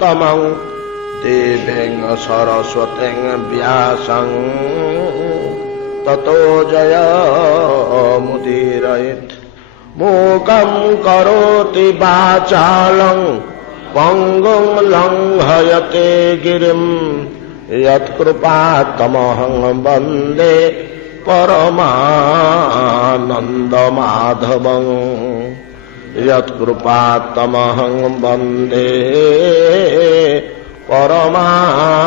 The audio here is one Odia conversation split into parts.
उत्तमं देवें सरस्वतीं व्यासं ततो जयमुदीरयेत्। मूकं करोति वाचालं पंगुं लंघयते गिरिं यत्कृपातमहं वन्दे परमानन्दमाधवं। यत्कृपातमहं वन्दे परमानन्दमाधवं।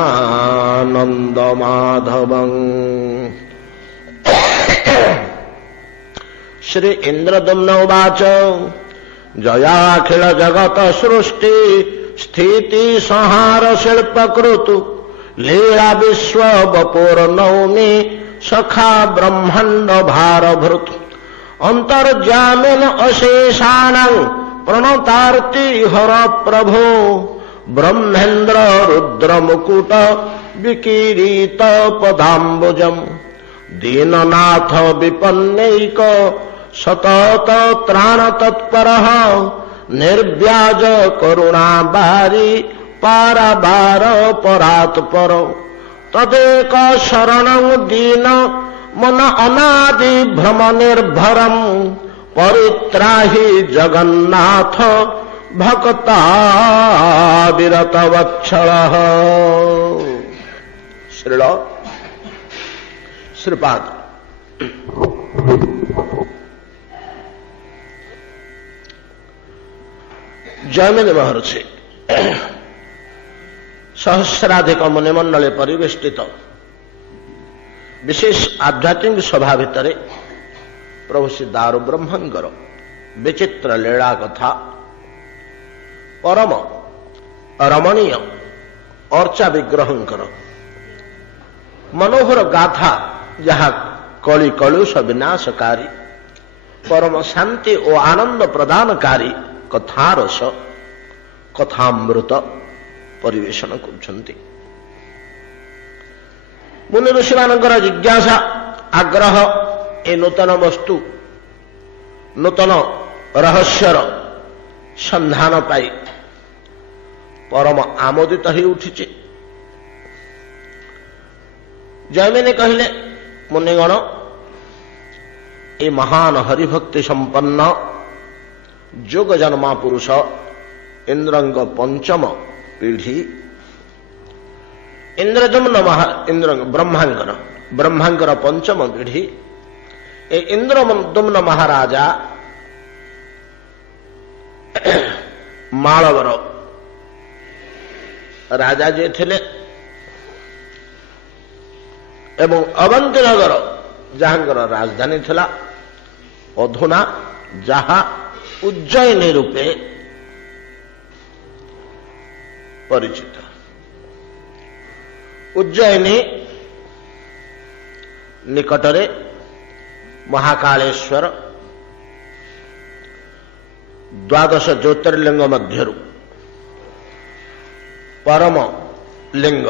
श्री इंद्रदुम्न उवाच जयाखिल जगत सृष्टि स्थिति संहार शिल्पकृतु लीला विश्व वपुर नौमि सखा ब्रह्मांड भारभृत। अंतर्जामिन अशेषाणं प्रणतार्ति हर प्रभो ब्रह्मेन्द्र रुद्र मुकुट विकीरीत पदाम्बुजम्। दीननाथ विपन्नैक सतत त्राण तत्परः निर्व्याज करुणा बारी पाराबार परात्पर। तदेक शरणं दीन मन अनादि भ्रम निर्भरं परित्राहि जगन्नाथ भक्ता विरत वत्सलः। श्रील श्रीपाद जैमिनी महर्षि सहस्राधिक मुनिमंडले परिवेष्टित विशेष आध्यात्मिक सभा भितर प्रभु श्री दारु ब्रह्मंकर विचित्र लीला कथा परम रमणीय अर्चा विग्रहंकर मनोहर गाथा जहा कली कलुष विनाशकारी परम शांति और आनंद प्रदानकारी कथारस कथामृत परिवेशन करछन्ति। मुनि ऋषि मानकर जिज्ञासा आग्रह ए नूतन वस्तु नूतन रहस्यर संधान पाई परम आमोदित ही उठिछि। जैमिनी कहले मुनिगण ए महान हरिभक्ति संपन्न जोग जन्मा पुरुष इंद्रंग पंचम पीढ़ी इंद्रदुम्न ब्रह्मांकर पंचम पीढ़ी ए इंद्रदुम्न महाराजा मालवर राजा जे थिले एवं अवंती नगर जहांकर राजधानी थिला अधुना जहा उज्जयिनी रूपे परिचित। उज्जयिनी निकटरे महाकालेश्वर 12 ज्योतिर्लिंग मध्यरु परम लिंग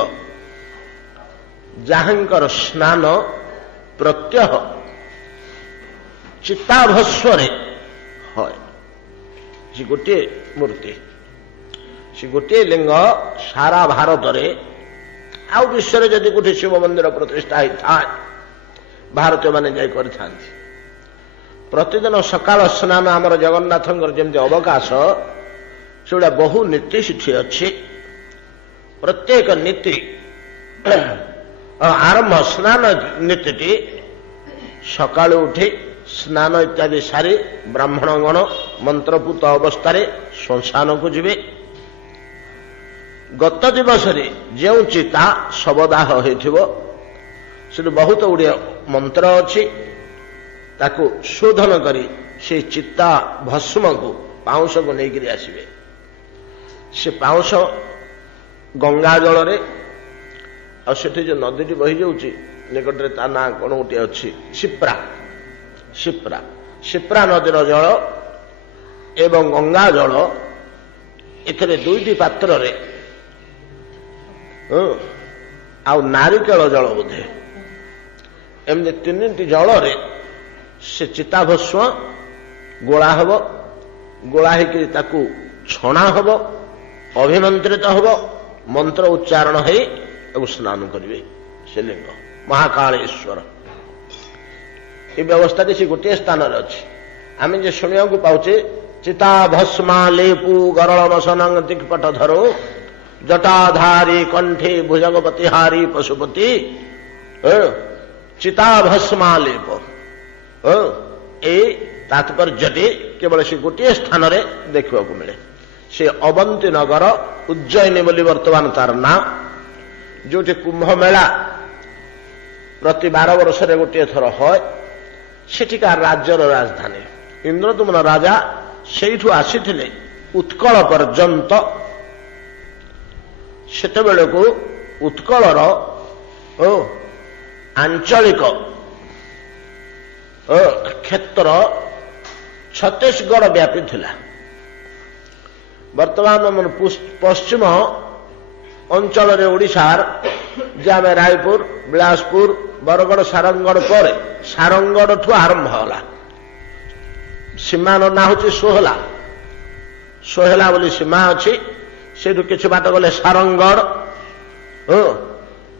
जहांकर स्नान प्रत्यह चित्ताभस्वरे है। से गोटे मूर्ति से गोटे लिंग सारा भारत रे आउ विश्व जदि गोटे शिव मंदिर प्रतिष्ठा होता भारतीय माने जाई करथांती। प्रतिदिन सकाल स्नान आमर जगन्नाथ जमी अवकाश से बहु नीति सेठी अच्छी। प्रत्येक नीति आरंभ स्नान नीति सकाल उठी स्नान इत्यादि सारी ब्राह्मणगण मंत्रपूत अवस्था श्मशान को जीवे। गत दिवस जो चिता शवदाह होइथिबो से बहुत गुड़िया मंत्र अच्छी ताकू शोधन करी से चिता भस्म को पाउंस को लेकर आसबे। से पाउंस गंगा जल रे आठी जो नदी बही जाऊँगी निकटरे ता ना कौन गोटे अच्छी शिप्रा शिप्रा शिप्रा नदीर जल एवं गंगा जल एथिरे दुईटी पात्र रे आउ नारिकेल जल बोधे एमती तीन जल रे से चिताभस्म गोला हब गोला होकर छणा हब ଅଭିମନ୍ତ୍ରିତ ହେବ, ମନ୍ତ୍ର ଉଚ୍ଚାରଣ ହେଇ ତାକୁ ସ୍ନାନ କରିବେ। ସେ ଲିଙ୍ଗ ମହାକାଳେଶ୍ୱର। ଏ ବ୍ୟବସ୍ଥାଟି ସେ ଗୋଟିଏ ସ୍ଥାନରେ ଅଛି। ଆମେ ଯେ ଶୁଣିବାକୁ ପାଉଛେ ଚିତା ଭସ୍ମା ଲେପୁ ଗରଳ ବସନଂ ଦିକ୍ପଟ ଧରୁ ଜଟାଧାରୀ କଣ୍ଠେ ଭୁଜଗପତି ହାରି ପଶୁପତି ଚିତା ଭସ୍ମା ଲେପ, ଏଇ ତାତ୍ପର୍ଯ୍ୟଟି କେବଳ ସେ ଗୋଟିଏ ସ୍ଥାନରେ ଦେଖିବାକୁ ମିଳେ। ସେ ଅବନ୍ତୀ ନଗର ଉଜ୍ଜୟିନୀ ବୋଲି ବର୍ତ୍ତମାନ ତାର ନାଁ, ଯୋଉଠି କୁମ୍ଭ ମେଳା ପ୍ରତି 12 ବର୍ଷରେ ଗୋଟିଏ ଥର হয়। ସେଠିକା ରାଜ୍ୟର ରାଜଧାନୀ। ଇନ୍ଦ୍ରଦ୍ୟୁମ୍ନ ରାଜା ସେଇଠୁ ଆସିଥିଲେ ଉତ୍କଳ ପର୍ଯ୍ୟନ୍ତ। ସେତେବେଳକୁ ଉତ୍କଳର ଆଞ୍ଚଳିକ କ୍ଷେତ୍ର ଛତିଶଗଡ଼ ବ୍ୟାପିଥିଲା। ବର୍ତ୍ତମାନ ପଶ୍ଚିମ ଅଞ୍ଚଳରେ ଓଡ଼ିଶାର ଯେ ଆମେ ରାୟପୁର, ବିଳାସପୁର, ବରଗଡ଼, ସାରଙ୍ଗଗଡ଼ ପରେ ସାରଙ୍ଗଗଡ଼ଠୁ ଆରମ୍ଭ ହେଲା। ସୀମାର ନାଁ ହେଉଛି ସୋହଲା। ସୋହେଲା ବୋଲି ସୀମା ଅଛି। ସେଇଠୁ କିଛି ବାଟ ଗଲେ ସାରଙ୍ଗଗଡ଼।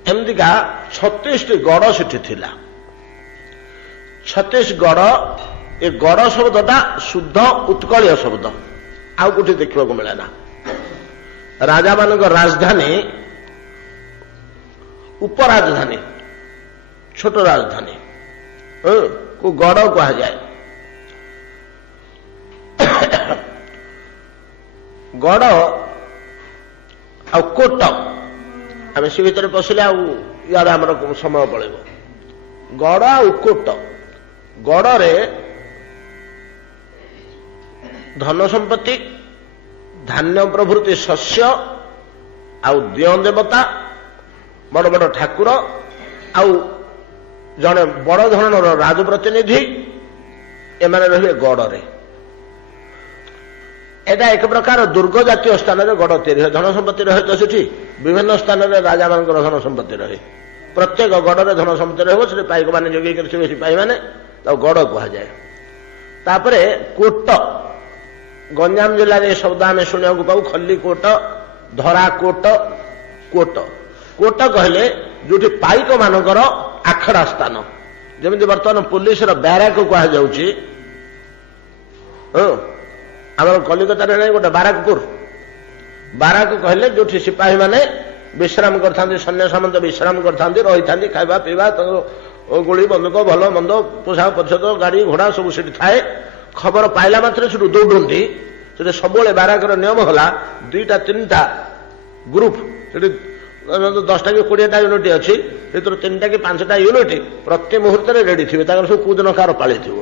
ଏମିତିକା 36ଟି ଗଡ଼ ସେଠି ଥିଲା। ଛତିଶଗଡ଼, ଏ ଗଡ଼ ଶବ୍ଦଟା ଶୁଦ୍ଧ ଉତ୍କଳୀୟ ଶବ୍ଦ, ଆଉ କୋଉଠି ଦେଖିବାକୁ ମିଳେ ନା। ରାଜାମାନଙ୍କ ରାଜଧାନୀ, ଉପରାଜଧାନୀ, ଛୋଟ ରାଜଧାନୀ କୁ ଗଡ଼ କୁହାଯାଏ। ଗଡ଼ ଆଉ କୋଟ, ଆମେ ସେ ଭିତରେ ପଶିଲେ ଆଉ ଇଆଡ଼େ ଆମର ସମୟ ପଳେଇବ। ଗଡ଼ ଆଉ କୋଟ, ଗଡ଼ରେ ଧନ ସମ୍ପତ୍ତି, ଧାନ୍ୟ ପ୍ରଭୃତି ଶସ୍ୟ, ଆଉ ଦିଅଁ ଦେବତା, ବଡ଼ ବଡ଼ ଠାକୁର, ଆଉ ଜଣେ ବଡ଼ ଧରଣର ରାଜପ୍ରତିନିଧି, ଏମାନେ ରହିବେ ଗଡ଼ରେ। ଏଟା ଏକ ପ୍ରକାର ଦୁର୍ଗ ଜାତୀୟ ସ୍ଥାନରେ ଗଡ଼ ତିଆରି ହୁଏ। ଧନ ସମ୍ପତ୍ତି ରହେ ତ ସେଠି ବିଭିନ୍ନ ସ୍ଥାନରେ ରାଜାମାନଙ୍କର ଧନ ସମ୍ପତ୍ତି ରହେ। ପ୍ରତ୍ୟେକ ଗଡ଼ରେ ଧନ ସମ୍ପତ୍ତି ରହିବ। ସେଠି ପାଇକମାନେ ଯୋଗେଇ କରିଥିବେ ସିପାହୀମାନେ, ତାକୁ ଗଡ଼ କୁହାଯାଏ। ତାପରେ କୋଟ, ଗଞ୍ଜାମ ଜିଲ୍ଲାରେ ଏ ଶବ୍ଦ ଆମେ ଶୁଣିବାକୁ ପାଉ। ଖଲ୍ଲିକୋଟ, ଧରାକୋଟ, କୋଟ। କୋଟ କହିଲେ ଯୋଉଠି ପାଇକମାନଙ୍କର ଆଖଡ଼ା ସ୍ଥାନ, ଯେମିତି ବର୍ତ୍ତମାନ ପୋଲିସର ବ୍ୟାରାକ କୁହାଯାଉଛି। ଆମର କଲିକତାରେ ନାହିଁ ଗୋଟେ ବାରାକପୁର। ବାରାକ କହିଲେ ଯୋଉଠି ସିପାହୀମାନେ ବିଶ୍ରାମ କରିଥାନ୍ତି, ସୈନ୍ୟ ସାମନ୍ତ ବିଶ୍ରାମ କରିଥାନ୍ତି, ରହିଥାନ୍ତି, ଖାଇବା ପିଇବା, ତାଙ୍କର ଗୁଳି ବନ୍ଧୁକ, ଭଲ ମନ୍ଦ, ପୋଷାକ ପରିଚ୍ଛଦ, ଗାଡ଼ି ଘୋଡ଼ା ସବୁ ସେଠି ଥାଏ। ଖବର ପାଇଲା ମାତ୍ରେ ସେଠୁ ଦୌଡ଼ନ୍ତି। ସେଠି ସବୁବେଳେ ବାରାକର ନିୟମ ହେଲା 2ଟା 3ଟା ଗ୍ରୁପ, ସେଠି 10ଟା କି 20ଟା ୟୁନିଟ୍ ଅଛି, ସେଥିରୁ 3ଟା କି 5ଟା ୟୁନିଟ୍ ପ୍ରତି ମୁହୂର୍ତ୍ତରେ ରେଡି ଥିବେ। ତାଙ୍କର ସବୁ କୋଉ ଦିନ କାହାର ପାଳିଥିବ।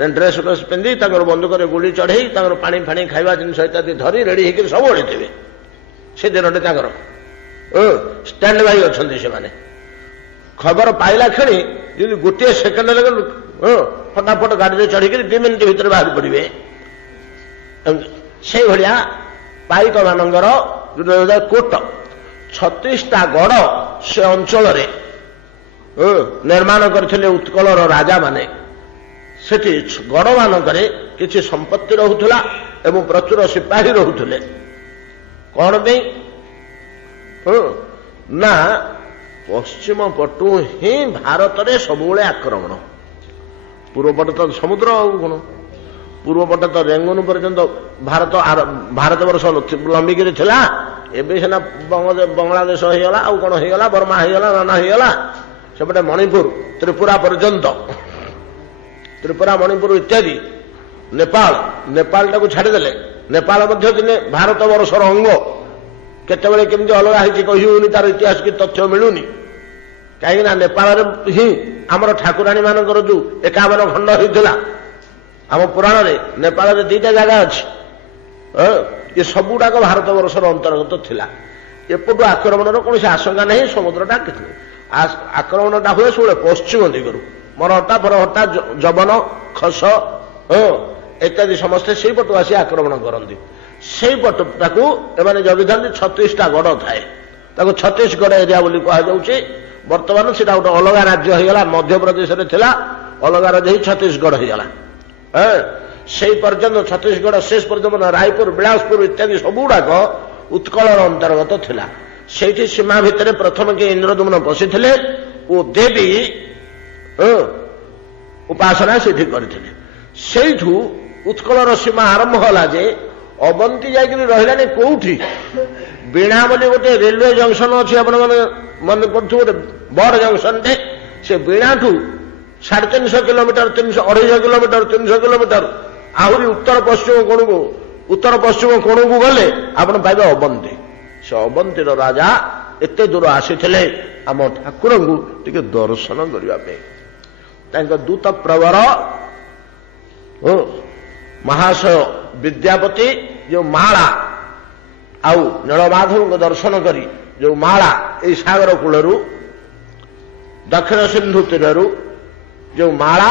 ଡ୍ରେସ୍ ପିନ୍ଧି, ତାଙ୍କର ବନ୍ଧୁକରେ ଗୁଳି ଚଢ଼େଇ, ତାଙ୍କର ପାଣି ଫାଣି ଖାଇବା ଜିନିଷ ଇତ୍ୟାଦି ଧରି ରେଡି ହେଇକି ସବୁବେଳେ ଥିବେ। ସେ ଦିନଟି ତାଙ୍କର ଷ୍ଟାଣ୍ଡ ବାଇ ଅଛନ୍ତି ସେମାନେ। ଖବର ପାଇଲା କ୍ଷଣି ଯଦି ଗୋଟିଏ ସେକେଣ୍ଡରେ ଫଟାଫଟ ଗାଡ଼ିରେ ଚଢ଼ିକି 2 ମିନିଟ୍ ଭିତରେ ବାହାରି ପଡ଼ିବେ। ସେଇଭଳିଆ ପାଇକମାନଙ୍କର କୋଟ। 36ଟା ଗଡ଼ ସେ ଅଞ୍ଚଳରେ ନିର୍ମାଣ କରିଥିଲେ ଉତ୍କଳର ରାଜାମାନେ। ସେଠି ଗଡ଼ମାନଙ୍କରେ କିଛି ସମ୍ପତ୍ତି ରହୁଥିଲା ଏବଂ ପ୍ରଚୁର ସିପାହୀ ରହୁଥିଲେ। କ'ଣ ପାଇଁ ନା ପଶ୍ଚିମ ପଟୁ ହିଁ ଭାରତରେ ସବୁବେଳେ ଆକ୍ରମଣ। ପୂର୍ବପଟେ ତ ସମୁଦ୍ର, ଆଉ କ'ଣ ପୂର୍ବପଟେ ତ ରେଙ୍ଗୁନ ପର୍ଯ୍ୟନ୍ତ ଭାରତବର୍ଷ ଲମ୍ବିକିରି ଥିଲା। ଏବେ ସିନା ବାଂଲାଦେଶ ହେଇଗଲା, ଆଉ କ'ଣ ହେଇଗଲା, ବର୍ମା ହେଇଗଲା, ନାନା ହେଇଗଲା। ସେପଟେ ମଣିପୁର, ତ୍ରିପୁରା ପର୍ଯ୍ୟନ୍ତ, ତ୍ରିପୁରା, ମଣିପୁର ଇତ୍ୟାଦି, ନେପାଳଟାକୁ ଛାଡ଼ିଦେଲେ। ନେପାଳ ମଧ୍ୟ ଦିନେ ଭାରତବର୍ଷର ଅଙ୍ଗ। କେତେବେଳେ କେମିତି ଅଲଗା ହେଇଛି କହି ହେଉନି, ତାର ଇତିହାସ କି ତଥ୍ୟ ମିଳୁନି। କାହିଁକିନା ନେପାଳରେ ହିଁ ଆମର ଠାକୁରାଣୀ ମାନଙ୍କର ଯୋଉ 51 ଖଣ୍ଡ ହେଇଥିଲା ଆମ ପୁରାଣରେ, ନେପାଳରେ 2ଟା ଜାଗା ଅଛି। ଏ ସବୁଗୁଡାକ ଭାରତବର୍ଷର ଅନ୍ତର୍ଗତ ଥିଲା। ଏପଟୁ ଆକ୍ରମଣର କୌଣସି ଆଶଙ୍କା ନାହିଁ। ସମୁଦ୍ରଟା କିଛି ଆକ୍ରମଣଟା ହୁଏ ସବୁବେଳେ ପଶ୍ଚିମ ଦିଗରୁ। ମରହଟ୍ଟା, ଫରହଟ୍ଟା, ଜବନ, ଖସ ଇତ୍ୟାଦି ସମସ୍ତେ ସେଇପଟୁ ଆସି ଆକ୍ରମଣ କରନ୍ତି। ସେଇପଟଟାକୁ ଏମାନେ ଜଗିଥାନ୍ତି। 36ଟା ଗଡ଼ ଥାଏ, ତାକୁ ଛତିଶଗଡ଼ ଏରିଆ ବୋଲି କୁହାଯାଉଛି। ବର୍ତ୍ତମାନ ସେଟା ଗୋଟେ ଅଲଗା ରାଜ୍ୟ ହେଇଗଲା। ମଧ୍ୟପ୍ରଦେଶରେ ଥିଲା, ଅଲଗା ରାଜ୍ୟ ହେଇ ଛତିଶଗଡ଼ ହେଇଗଲା। ସେଇ ପର୍ଯ୍ୟନ୍ତ ଛତିଶଗଡ଼ ଶେଷ ପର୍ଯ୍ୟନ୍ତ ରାୟପୁର, ବିଳାସପୁର ଇତ୍ୟାଦି ସବୁଗୁଡାକ उत्कलर अंतर्गत थिला सेठी सीमा भितर प्रथम के इंद्रदुम्न पशिथिले ओ देवी उपासना सेठी करथिले सेठू उत्कलर सीमा आरंभ होला जे अवंती जाइकरी रहिलाने कोउठी बीणा बोली गोटे रेलवे जंक्शन अच्छी आप मन पड़ू गोटे बड़ जंक्शन टे से बीणाठू 350 किलोमीटर 250 किलोमीटर 300 किलोमीटर आहरी उत्तर पश्चिम कोण को गले आपण पाइबे अवंती से अवंतीर राजा एते दूर आसीथिले आम ठाकुर को टिके दर्शन करने दूत प्रवर महाशय विद्यापति जो माला आउ नीलमाधव को दर्शन करी जो माला ये सागर कूलू दक्षिण सिंधु तीरु जो माला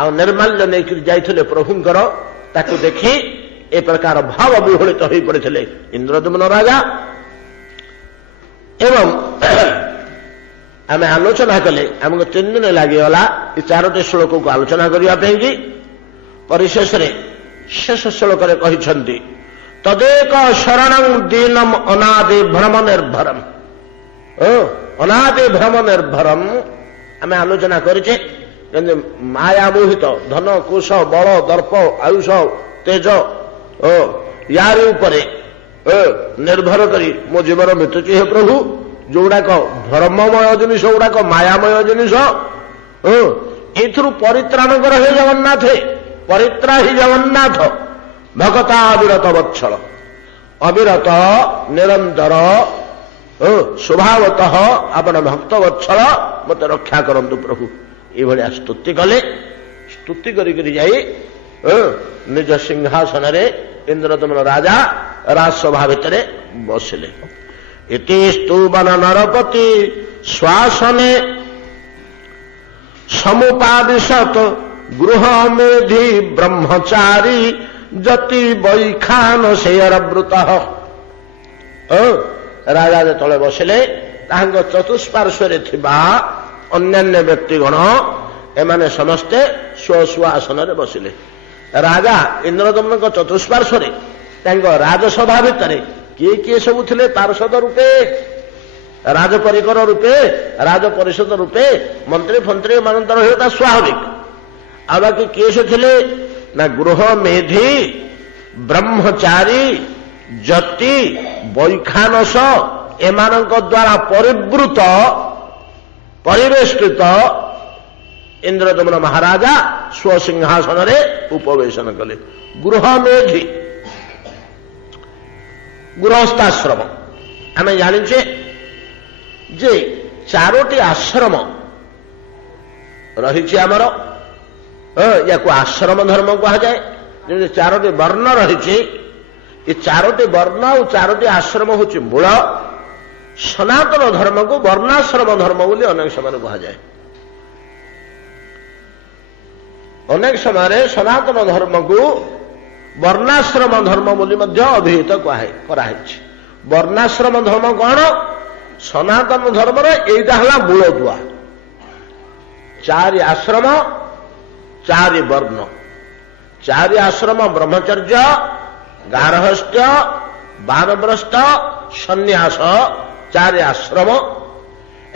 आ निर्माल्य नहीं जाइए प्रभुंकर ताकू देखी ए प्रकार भाव विह्वलित हो पड़ते इंद्रदुम्न राजा एवं आम आलोचना कले आमको 3 दिन लगिगला ये 4टी श्लोक को आलोचना करने परिशेष शेष श्लोक कहते तदेक शरण दीनम अनादि भ्रम निर्भरम अनादि भ्रम निर्भरम आम आलोचना करें माया मोहित धन कुश बल दर्प आयुष तेज यार उपरे निर्भर करी मो जीवन बीतुची हे प्रभु जोड़ाक भ्रममय जिनिष गुड़ाक मायामय जिनिष परित्राणकर हे जगन्नाथ परित्राही जगन्नाथ भगता अविरत वत्सल अविरत निरंतर स्वभावतः आपण भक्त वत्सल मत रक्षा करंतु प्रभु ये स्तुति कले स्तुति करी जाई निज सिंहासन रे इंद्रदुम्न राजा राजसभा भितर बसिले इति स्तुवन नरपति श्वासने समुपादिशत गृह मेधि ब्रह्मचारी जति वैखान शेयरवृत राजा जो बसिले चतुष्पार्श्व अन्यान्य व्यक्तिगण एमाने समस्ते स्व स्व आसन रे बसिले राजा इंद्रदुम्न चतुष्पार्श्व राजसभा भितर किए किए सब थिले पार्षद रूपे राजपरिकर रूपे राजपरिषद रूपे मंत्री फंत्री मान रहा स्वाभाविक आ बाकी किए से थिले ना गृह मेधि ब्रह्मचारी जति वैखानस एमानक द्वारा परिवृत परिवेष्टित इंद्रदुम्न महाराजा स्वसिंहासन रे उपवेशन कले गृह मेधि गृहस्थाश्रम आम जाचे जे 4टी आश्रम रही आमर या आश्रम धर्म कह जाए जमी 4टी वर्ण रही ये 4टी वर्ण और 4टी आश्रम हूँ मूल सनातन धर्म को वर्णाश्रम धर्म बोली अनेक समय कह जाए अनेक समय सनातन धर्म को वर्णाश्रम धर्म बोली अभिहित कराई वर्णाश्रम धर्म कौन सनातन धर्म एटा है मूल दुआ 4 आश्रम 4 वर्ण 4 आश्रम ब्रह्मचर्य गार्हस्थ्य वानप्रस्थ सन्यास 4 आश्रम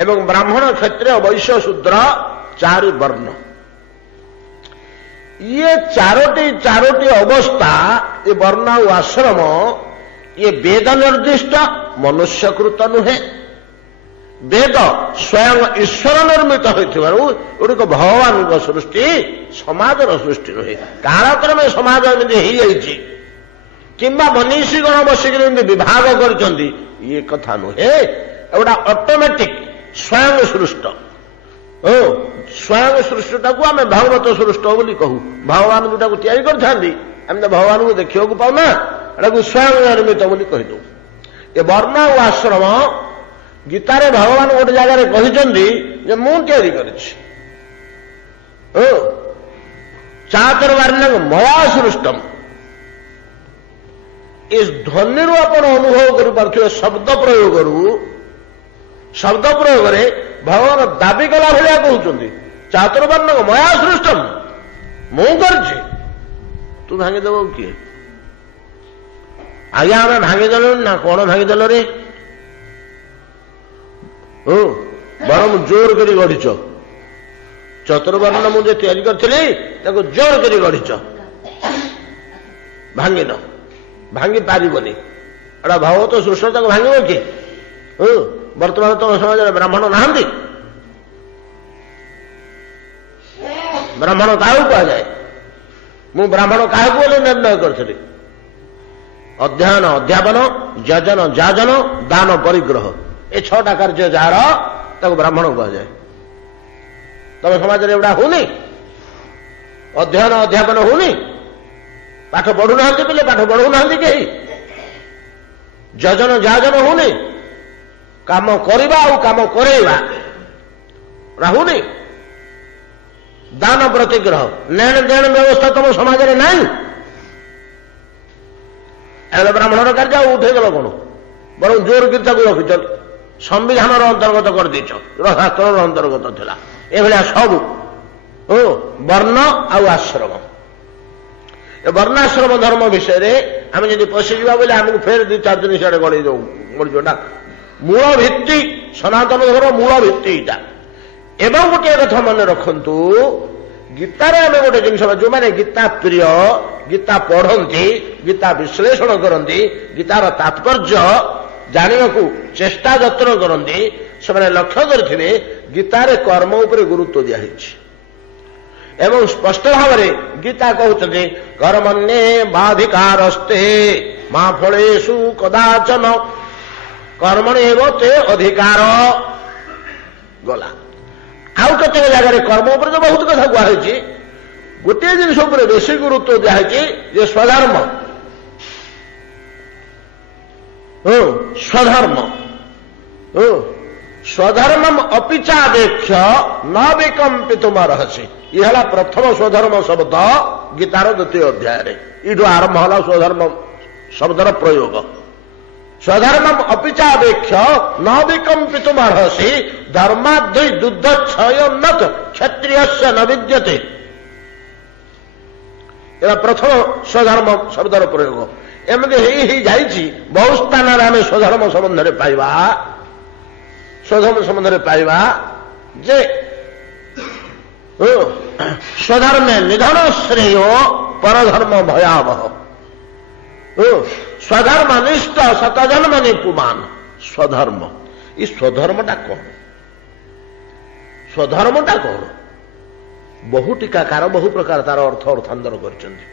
एवं ब्राह्मण क्षत्रिय वैश्य शूद्र 4 वर्ण ये 4टी अवस्था ये वर्ण और आश्रम ये वेद निर्दिष्ट मनुष्यकृत नुहे वेद स्वयं ईश्वर निर्मित होगा भगवान सृष्टि समाज सृष्टि नुहे कालक्रमे समाज एमती किंबा मनीषीगण बसिक विभाग कर ये कथा नुहे एगुड़ा ऑटोमेटिक स्वयं सृष्ट स्वयं सृष्टिटा को आम भागवत सृष्ट बोली कहू भगवान जोटा तैयारी कर भगवान को देखा पाऊना एटा स्वयं निर्मित बोली कहीदू ये वर्ण और आश्रम गीतार भगवान गोटे जगार कहते मुझे चातुर्वर्ण्यं मया सृष्टम इस ध्वनि आपण अनुभव कर शब्द प्रयोग भगवान दाबी कला भाया कहते चातुर्वर्ण्यं मया सृष्टम मु कर तू भांगीदेव किए ଆଜ୍ଞା ଆମେ ଭାଙ୍ଗିଦେଲୁ ନା କଣ ଭାଙ୍ଗିଦେଲ ରେ? ବରଂ ଜୋର କରି ଗଢିଛ। ଚତୁର୍ବର୍ଣ୍ଣ ମୁଁ ଯେ ତିଆରି କରିଥିଲି ତାକୁ ଜୋର କରି ଗଢିଛ, ଭାଙ୍ଗିନ, ଭାଙ୍ଗି ପାରିବନି। ଏଟା ଭଗବତ ସୃଷ୍ଟ, ତାକୁ ଭାଙ୍ଗିବ କି? ବର୍ତ୍ତମାନ ତମ ସମାଜରେ ବ୍ରାହ୍ମଣ ନାହାନ୍ତି। ବ୍ରାହ୍ମଣ କାହାକୁ କୁହାଯାଏ? ମୁଁ ବ୍ରାହ୍ମଣ କାହାକୁ ବୋଲି ନିର୍ଣ୍ଣୟ କରିଥିଲି? ଅଧ୍ୟୟନ, ଅଧ୍ୟାପନ, ଯଜନ, ଯାଜନ, ଦାନ, ପରିଗ୍ରହ, ଏ 6ଟା କାର୍ଯ୍ୟ ଯାହାର ତାକୁ ବ୍ରାହ୍ମଣ କୁହାଯାଏ। ତମ ସମାଜରେ ଏଗୁଡା ହଉନି? ଅଧ୍ୟୟନ ଅଧ୍ୟାପନ ହଉନି? ପାଠ ପଢୁନାହାନ୍ତି ପିଲେ, ପାଠ ପଢଉନାହାନ୍ତି କେହି। ଯଜନ ଯାଜନ ହଉନି? କାମ କରିବା ଆଉ କାମ କରେଇବା ହଉନି? ଦାନ ପ୍ରତିଗ୍ରହ, ନେଣ ଦେଣ ବ୍ୟବସ୍ଥା ତମ ସମାଜରେ ନାହିଁ। ଏବେ ବ୍ରାହ୍ମଣର କାର୍ଯ୍ୟ ଆଉ ଉଠେଇଦେଲ କଣ? ବରଂ ଜୋର କରି ତାକୁ ରଖିଛ, ସମ୍ବିଧାନର ଅନ୍ତର୍ଗତ କରିଦେଇଛ, ଶାସ୍ତ୍ରର ଅନ୍ତର୍ଗତ ଥିଲା। ଏଭଳିଆ ସବୁ ବର୍ଣ୍ଣ ଆଉ ଆଶ୍ରମ। ଏ ବର୍ଣ୍ଣାଶ୍ରମ ଧର୍ମ ବିଷୟରେ ଆମେ ଯଦି ପଶିଯିବା ବୋଲେ ଆମକୁ ଫେର 2-4 ଦିନ ସିଆଡେ ଗଳେଇ ଦଉ ମରିଯିବ ନା। ମୂଳ ଭିତ୍ତି, ସନାତନ ଧର୍ମ ମୂଳ ଭିତ୍ତି ଏଇଟା। ଏବଂ ଗୋଟିଏ କଥା ମନେ ରଖନ୍ତୁ, ଗୀତାରେ ଆମେ ଗୋଟେ ଜିନିଷ, ଯୋଉମାନେ ଗୀତା ପ୍ରିୟ, ଗୀତା ପଢନ୍ତି, ଗୀତା ବିଶ୍ଳେଷଣ କରନ୍ତି, ଗୀତାର ତାତ୍ପର୍ଯ୍ୟ ଜାଣିବାକୁ ଚେଷ୍ଟା ଯତ୍ନ କରନ୍ତି, ସେମାନେ ଲକ୍ଷ୍ୟ କରିଥିବେ ଗୀତାରେ କର୍ମ ଉପରେ ଗୁରୁତ୍ୱ ଦିଆହେଇଛି। ଏବଂ ସ୍ପଷ୍ଟ ଭାବରେ ଗୀତା କହୁଛନ୍ତି କର୍ମଣ୍ୟେ ବାଧିକାରସ୍ତେ ମା ଫଳେଷୁ କଦାଚନ କର୍ମଣେ ଏବ ତେ ଅଧିକାର। ଗଲା। ଆଉ କେତେକ ଜାଗାରେ କର୍ମ ଉପରେ ତ ବହୁତ କଥା କୁହାହେଇଛି, ଗୋଟିଏ ଜିନିଷ ଉପରେ ବେଶୀ ଗୁରୁତ୍ୱ ଦିଆହେଇଛି ଯେ ସ୍ୱଧର୍ମ। ସ୍ୱଧର୍ମ ସ୍ୱଧର୍ମମ୍ ଅପିଚାଦେକ୍ଷ ନ ବିକମ୍ପିତୁମର୍ହସି। ଇଏ ହେଲା ପ୍ରଥମ ସ୍ୱଧର୍ମ ଶବ୍ଦ ଗୀତାର 2ୟ ଅଧ୍ୟାୟରେ। ଏଇଠୁ ଆରମ୍ଭ ହେଲା ସ୍ୱଧର୍ମ ଶବ୍ଦର ପ୍ରୟୋଗ। ସ୍ୱଧର୍ମମ୍ ଅପିଚାଦେକ୍ଷ ନ ବିକମ୍ପିତୁମର୍ହସି ଧର୍ମାଦ୍ଧୈ ଦୁଗ୍ଧଚ୍ଛୟୋନ୍ନତ କ୍ଷତ୍ରିୟସ୍ୟ ନ ବିଦ୍ୟତେ। ଏଟା ପ୍ରଥମ ସ୍ୱଧର୍ମ ଶବ୍ଦର ପ୍ରୟୋଗ। ଏମିତି ହେଇ ହେଇ ଯାଇଛି, ବହୁ ସ୍ଥାନରେ ଆମେ ସ୍ୱଧର୍ମ ସମ୍ବନ୍ଧରେ ପାଇବା, ସ୍ୱଧର୍ମ ସମ୍ବନ୍ଧରେ ପାଇବା ଯେ ସ୍ୱଧର୍ମେ ନିଧନ ଶ୍ରେୟ ପରଧର୍ମ ଭୟାବହ। ସ୍ୱଧର୍ମନିଷ୍ଠ ଶତଜନ୍ମନି ପୁମାନ୍। ସ୍ୱଧର୍ମ, ଏ ସ୍ୱଧର୍ମଟା କଣ? ସ୍ୱଧର୍ମଟା କଣ? ବହୁ ଟୀକାକାର ବହୁ ପ୍ରକାର ତାର ଅର୍ଥ ଅର୍ଥାନ୍ତର କରିଛନ୍ତି।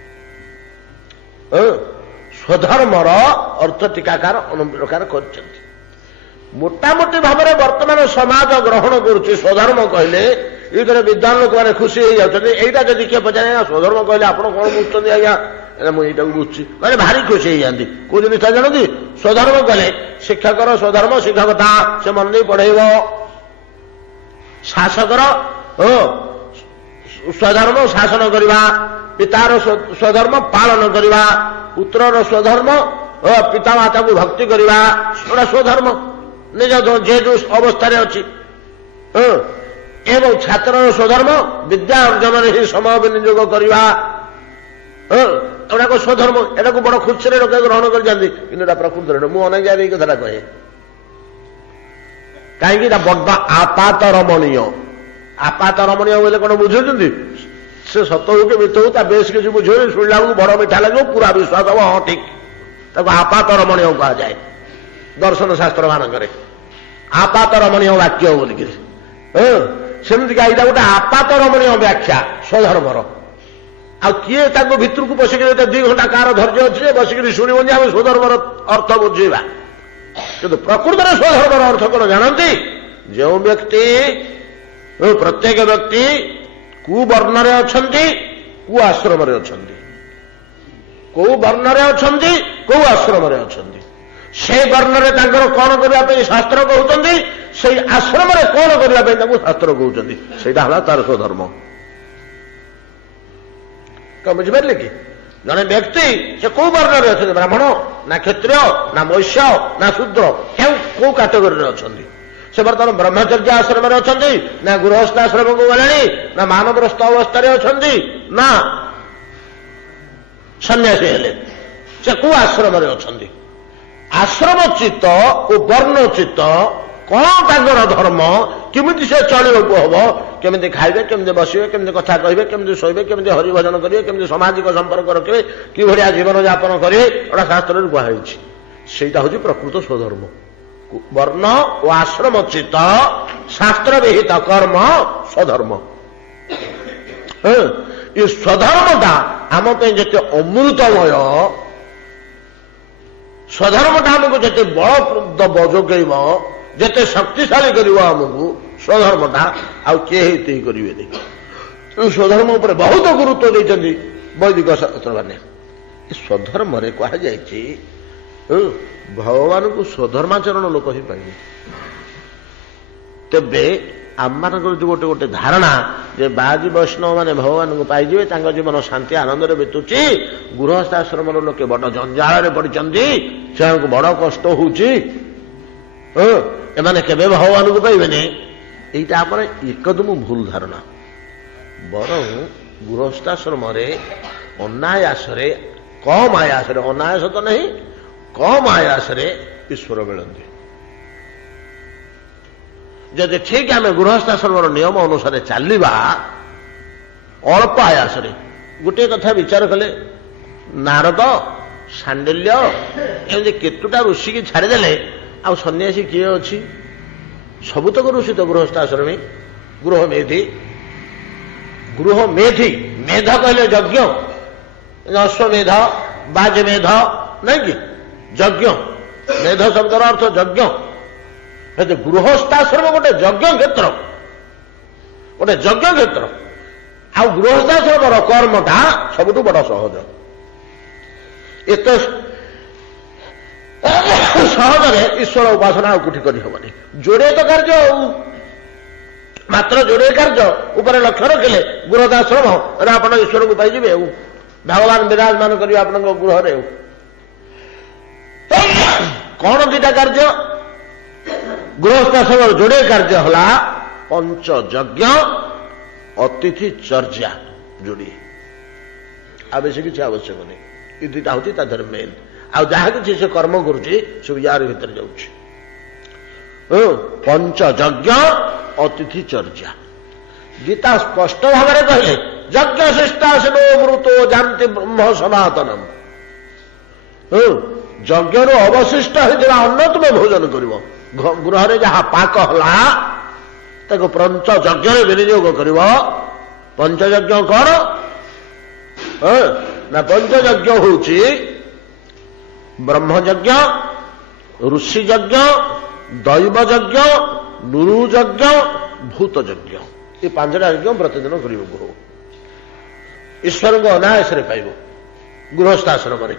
ସ୍ୱଧର୍ମର ଅର୍ଥ ଟୀକାକାର ଅନେକ ପ୍ରକାର କରିଛନ୍ତି। ମୋଟାମୋଟି ଭାବରେ ବର୍ତ୍ତମାନ ସମାଜ ଗ୍ରହଣ କରୁଛି ସ୍ୱଧର୍ମ କହିଲେ। ଏଇଥିରେ ବିଦ୍ୱାନ ଲୋକମାନେ ଖୁସି ହେଇଯାଉଛନ୍ତି। ଏଇଟା ଯଦି କିଏ ପଚାରେ ସ୍ୱଧର୍ମ କହିଲେ ଆପଣ କଣ ବୁଝୁଛନ୍ତି ଆଜ୍ଞା, ମୁଁ ଏଇଟାକୁ ବୁଝୁଛି କହିଲେ ଭାରି ଖୁସି ହେଇଯାନ୍ତି। କୋଉ ଜିନିଷଟା ଜାଣନ୍ତି? ସ୍ୱଧର୍ମ କହିଲେ ଶିକ୍ଷକର ସ୍ୱଧର୍ମ ଶିକ୍ଷକତା, ସେ ମନ ଦେଇ ପଢେଇବ। ଶାସକର ସ୍ୱଧର୍ମ ଶାସନ କରିବା, ପିତାର ସ୍ୱଧର୍ମ ପାଳନ କରିବା, ପୁତ୍ରର ସ୍ୱଧର୍ମ ପିତା ମାତାକୁ ଭକ୍ତି କରିବା, ସେଟା ସ୍ୱଧର୍ମ ନିଜ ଯେ ଯୋଉ ଅବସ୍ଥାରେ ଅଛି। ଏବଂ ଛାତ୍ରର ସ୍ୱଧର୍ମ ବିଦ୍ୟା ଅର୍ଜନରେ ହିଁ ସମୟ ବିନିଯୋଗ କରିବା, ଏଗୁଡାକ ସ୍ୱଧର୍ମ। ଏଟାକୁ ବଡ ଖୁସିରେ ଲୋକେ ଗ୍ରହଣ କରିଯାନ୍ତି, କିନ୍ତୁ ଏଟା ପ୍ରକୃତରେ ମୁଁ ଅନେକ ଜାଗାରେ ଏଇ କଥାଟା କହେ। କାହିଁକି? ଏଟା ବଡ ଆପାତ ରମଣୀୟ। ଆପାତ ରମଣୀୟ ବୋଇଲେ କଣ ବୁଝୁଛନ୍ତି? ସେ ସତ ହଉ କି ମିଥ ହଉ ତା ବେଶ କିଛି ବୁଝିବନି, ଶୁଣିଲା ବେଳକୁ ବଡ ମିଠା ଲାଗିବ, ପୁରା ବିଶ୍ୱାସ ହବ ହଁ ଠିକ। ତାକୁ ଆପାତ ରମଣୀୟ କୁହାଯାଏ ଦର୍ଶନ ଶାସ୍ତ୍ର ମାନଙ୍କରେ, ଆପାତ ରମଣୀୟ ବାକ୍ୟ ବୋଲିକିରି। ସେମିତିକା ଏଇଟା ଗୋଟେ ଆପାତ ରମଣୀୟ ବ୍ୟାଖ୍ୟା ସ୍ୱଧର୍ମର। ଆଉ କିଏ ତାକୁ ଭିତରକୁ ବସିକିରି 2 ଘଣ୍ଟା କାହାର ଧୈର୍ଯ୍ୟ ଅଛି ଯେ ବସିକିରି ଶୁଣିବନି ଆମେ ସ୍ୱଧର୍ମର ଅର୍ଥ ବୁଝିବା। କିନ୍ତୁ ପ୍ରକୃତରେ ସ୍ୱଧର୍ମର ଅର୍ଥ କଣ ଜାଣନ୍ତି? ଯେଉଁ ବ୍ୟକ୍ତି, ପ୍ରତ୍ୟେକ ବ୍ୟକ୍ତି କୋଉ ବର୍ଣ୍ଣରେ ଅଛନ୍ତି, କୋଉ ଆଶ୍ରମରେ ଅଛନ୍ତି, କୋଉ ବର୍ଣ୍ଣରେ ଅଛନ୍ତି, କୋଉ ଆଶ୍ରମରେ ଅଛନ୍ତି, ସେଇ ବର୍ଣ୍ଣରେ ତାଙ୍କର କଣ କରିବା ପାଇଁ ଶାସ୍ତ୍ର କହୁଛନ୍ତି, ସେଇ ଆଶ୍ରମରେ କଣ କରିବା ପାଇଁ ତାଙ୍କୁ ଶାସ୍ତ୍ର କହୁଛନ୍ତି। ସେଇଟା ହେଲା ତାର ସ୍ୱଧର୍ମ। କଣ ବୁଝିପାରିଲେ କି? ଜଣେ ବ୍ୟକ୍ତି ସେ କୋଉ ବର୍ଣ୍ଣରେ ଅଛନ୍ତି, ବ୍ରାହ୍ମଣ ନା କ୍ଷତ୍ରିୟ ନା ବୈଶ୍ୟ ନା ଶୂଦ୍ର, କୋଉ କାଟେଗୋରୀରେ ଅଛନ୍ତି? ସେ ବର୍ତ୍ତମାନ ବ୍ରହ୍ମଚର୍ଯ୍ୟ ଆଶ୍ରମରେ ଅଛନ୍ତି ନା ଗୃହସ୍ଥ ଆଶ୍ରମକୁ ଗଲେଣି, ନା ମାନବଗ୍ରସ୍ତ ଅବସ୍ଥାରେ ଅଛନ୍ତି, ନା ସନ୍ନ୍ୟାସୀ ହେଲେ। ସେ କୋଉ ଆଶ୍ରମରେ ଅଛନ୍ତି। ଆଶ୍ରମଚିତ ଓ ବର୍ଣ୍ଣଚିତ କଣ ତାଙ୍କର ଧର୍ମ, କେମିତି ସେ ଚଳିବାକୁ ହବ, କେମିତି ଖାଇବେ, କେମିତି ବସିବେ, କେମିତି କଥା କହିବେ, କେମିତି ଶୋଇବେ, କେମିତି ହରିଭଜନ କରିବେ, କେମିତି ସାମାଜିକ ସମ୍ପର୍କ ରଖିବେ, କିଭଳିଆ ଜୀବନ ଯାପନ କରିବେ, ଏଟା ଶାସ୍ତ୍ରରେ କୁହାଯାଇଛି। ସେଇଟା ହଉଛି ପ୍ରକୃତ ସ୍ୱଧର୍ମ। ବର୍ଣ୍ଣ ଓ ଆଶ୍ରମଚିତ ଶାସ୍ତ୍ର ବିହିତ କର୍ମ ସ୍ୱଧର୍ମ। ଏ ସ୍ୱଧର୍ମଟା ଆମ ପାଇଁ ଯେତେ ଅମୃତମୟ, ସ୍ୱଧର୍ମଟା ଆମକୁ ଯେତେ ବଳ ଯୋଗେଇବ, ଯେତେ ଶକ୍ତିଶାଳୀ କରିବ ଆମକୁ ସ୍ୱଧର୍ମଟା, ଆଉ କିଏ ହେଇ କରିବେନି। ତେଣୁ ସ୍ୱଧର୍ମ ଉପରେ ବହୁତ ଗୁରୁତ୍ୱ ଦେଇଛନ୍ତି ବୈଦିକ ଶାସ୍ତ୍ରମାନେ। ଏ ସ୍ୱଧର୍ମରେ କୁହାଯାଇଛି ଭଗବାନଙ୍କୁ ସ୍ୱଧର୍ମାଚରଣ ଲୋକ ହିଁ ପାଇବେ। ତେବେ ଆମମାନଙ୍କର ଯୋଉ ଗୋଟେ ଗୋଟେ ଧାରଣା ଯେ ବାଜି ବୈଷ୍ଣବ ମାନେ ଭଗବାନଙ୍କୁ ପାଇଯିବେ, ତାଙ୍କ ଜୀବନ ଶାନ୍ତି ଆନନ୍ଦରେ ବିତୁଛି, ଗୃହସ୍ଥାଶ୍ରମର ଲୋକେ ବଡ ଜଞ୍ଜାଳରେ ପଡ଼ିଛନ୍ତି, ସେମାନଙ୍କୁ ବଡ କଷ୍ଟ ହଉଛି, ଏମାନେ କେବେ ଭଗବାନଙ୍କୁ ପାଇବେନି, এইটা আমার একদম ভুল ধারণা। বরং গৃহস্থাশ্রমরে অনায়াসরে, কম আয়াসরে, অনায়াস তো নাই, কম আয়াসরে ঈশ্বর মিলନ୍ତି। যদি ঠিক ଆମେ ଗୃହସ୍ଥାଶ୍ରମର ନିୟମ ଅନୁସାରେ ଚାଲିବା, ଅଳ୍ପ ଆୟାସରେ, ଗୋଟିଏ କଥା ବିଚାର କଲେ ନାରଦ, ସାଣ୍ଡଲ୍ୟ ଏମିତି କେତୁଟା ଋଷିକି ଛାଡ଼ିଦେଲେ ଆଉ ସନ୍ନ୍ୟାସୀ କିଏ ଅଛି? ସବୁତକ ଋଷି ତ ଗୃହସ୍ଥାଶ୍ରମୀ, ଗୃହମେଧି। ଗୃହମେଧି, ମେଧ କହିଲେ ଯଜ୍ଞ, ଅଶ୍ୱମେଧ, ବାଜମେଧ, ନାଇଁ କି ଯଜ୍ଞ, ମେଧ ଶବ୍ଦର ଅର୍ଥ ଯଜ୍ଞ। ଗୃହସ୍ଥାଶ୍ରମ ଗୋଟେ ଯଜ୍ଞ କ୍ଷେତ୍ର, ଗୋଟେ ଯଜ୍ଞ କ୍ଷେତ୍ର। ଆଉ ଗୃହସ୍ଥାଶ୍ରମର କର୍ମଟା ସବୁଠୁ ବଡ ସହଜ। ଏତେ ସହଜରେ ଈଶ୍ୱର ଉପାସନା ଆଉ କୋଠି କରିହେବନି। ଯୋଡ଼େ ତ କାର୍ଯ୍ୟ, ଆଉ ମାତ୍ର ଯୋଡ଼େ କାର୍ଯ୍ୟ ଉପରେ ଲକ୍ଷ୍ୟ ରଖିଲେ ଗୃହସ୍ଥାଶ୍ରମରେ ଆପଣ ଈଶ୍ୱରକୁ ପାଇଯିବେ। ଆଉ ଭଗବାନ ବିରାଜମାନ କରିବେ ଆପଣଙ୍କ ଗୃହରେ। ଆଉ କଣ ଦିଟା କାର୍ଯ୍ୟ? ଗୃହସ୍ଥାଶ୍ରମର ଯୋଡ଼େ କାର୍ଯ୍ୟ ହେଲା ପଞ୍ଚଯଜ୍ଞ, ଅତିଥି ଚର୍ଯ୍ୟା ଯୋଡ଼ିଏ, ଆଉ ବେଶୀ କିଛି ଆବଶ୍ୟକ ନାହିଁ। ଏ ଦୁଇଟା ହଉଛି ତା ଦେହରେ ମେନ୍। ଆଉ ଯାହା କିଛି ସେ କର୍ମ କରୁଛି ସବୁ ୟାର ଭିତରେ ଯାଉଛି। ପଞ୍ଚଯଜ୍ଞ, ଅତିଥି ଚର୍ଯ୍ୟା। ଗୀତା ସ୍ପଷ୍ଟ ଭାବରେ କହିଲେ ଯଜ୍ଞ ଶିଷ୍ଟାସନୋ ମୃତୋ ଯାନ୍ତି ବ୍ରହ୍ମ ସନାତନମ୍। ଯଜ୍ଞରୁ ଅବଶିଷ୍ଟ ହୋଇଥିବା ଅନ୍ନ ତୁମେ ଭୋଜନ କରିବ। ଗୃହରେ ଯାହା ପାକ ହେଲା ତାକୁ ପଞ୍ଚଯଜ୍ଞରେ ବିନିଯୋଗ କରିବ। ପଞ୍ଚଯଜ୍ଞ କଣ ନା, ପଞ୍ଚଯଜ୍ଞ ହଉଛି ବ୍ରହ୍ମଯଜ୍ଞ, ଋଷିଯଜ୍ଞ, ଦୈବଯଜ୍ଞ, ନୃଯଜ୍ଞ, ଭୂତଯଜ୍ଞ। ଏ ପାଞ୍ଚଟା ଯଜ୍ଞ ପ୍ରତିଦିନ କରିବ ଗୃହ। ଈଶ୍ୱରଙ୍କ ଅନାୟାସରେ ପାଇବ ଗୃହସ୍ଥାଶ୍ରମରେ।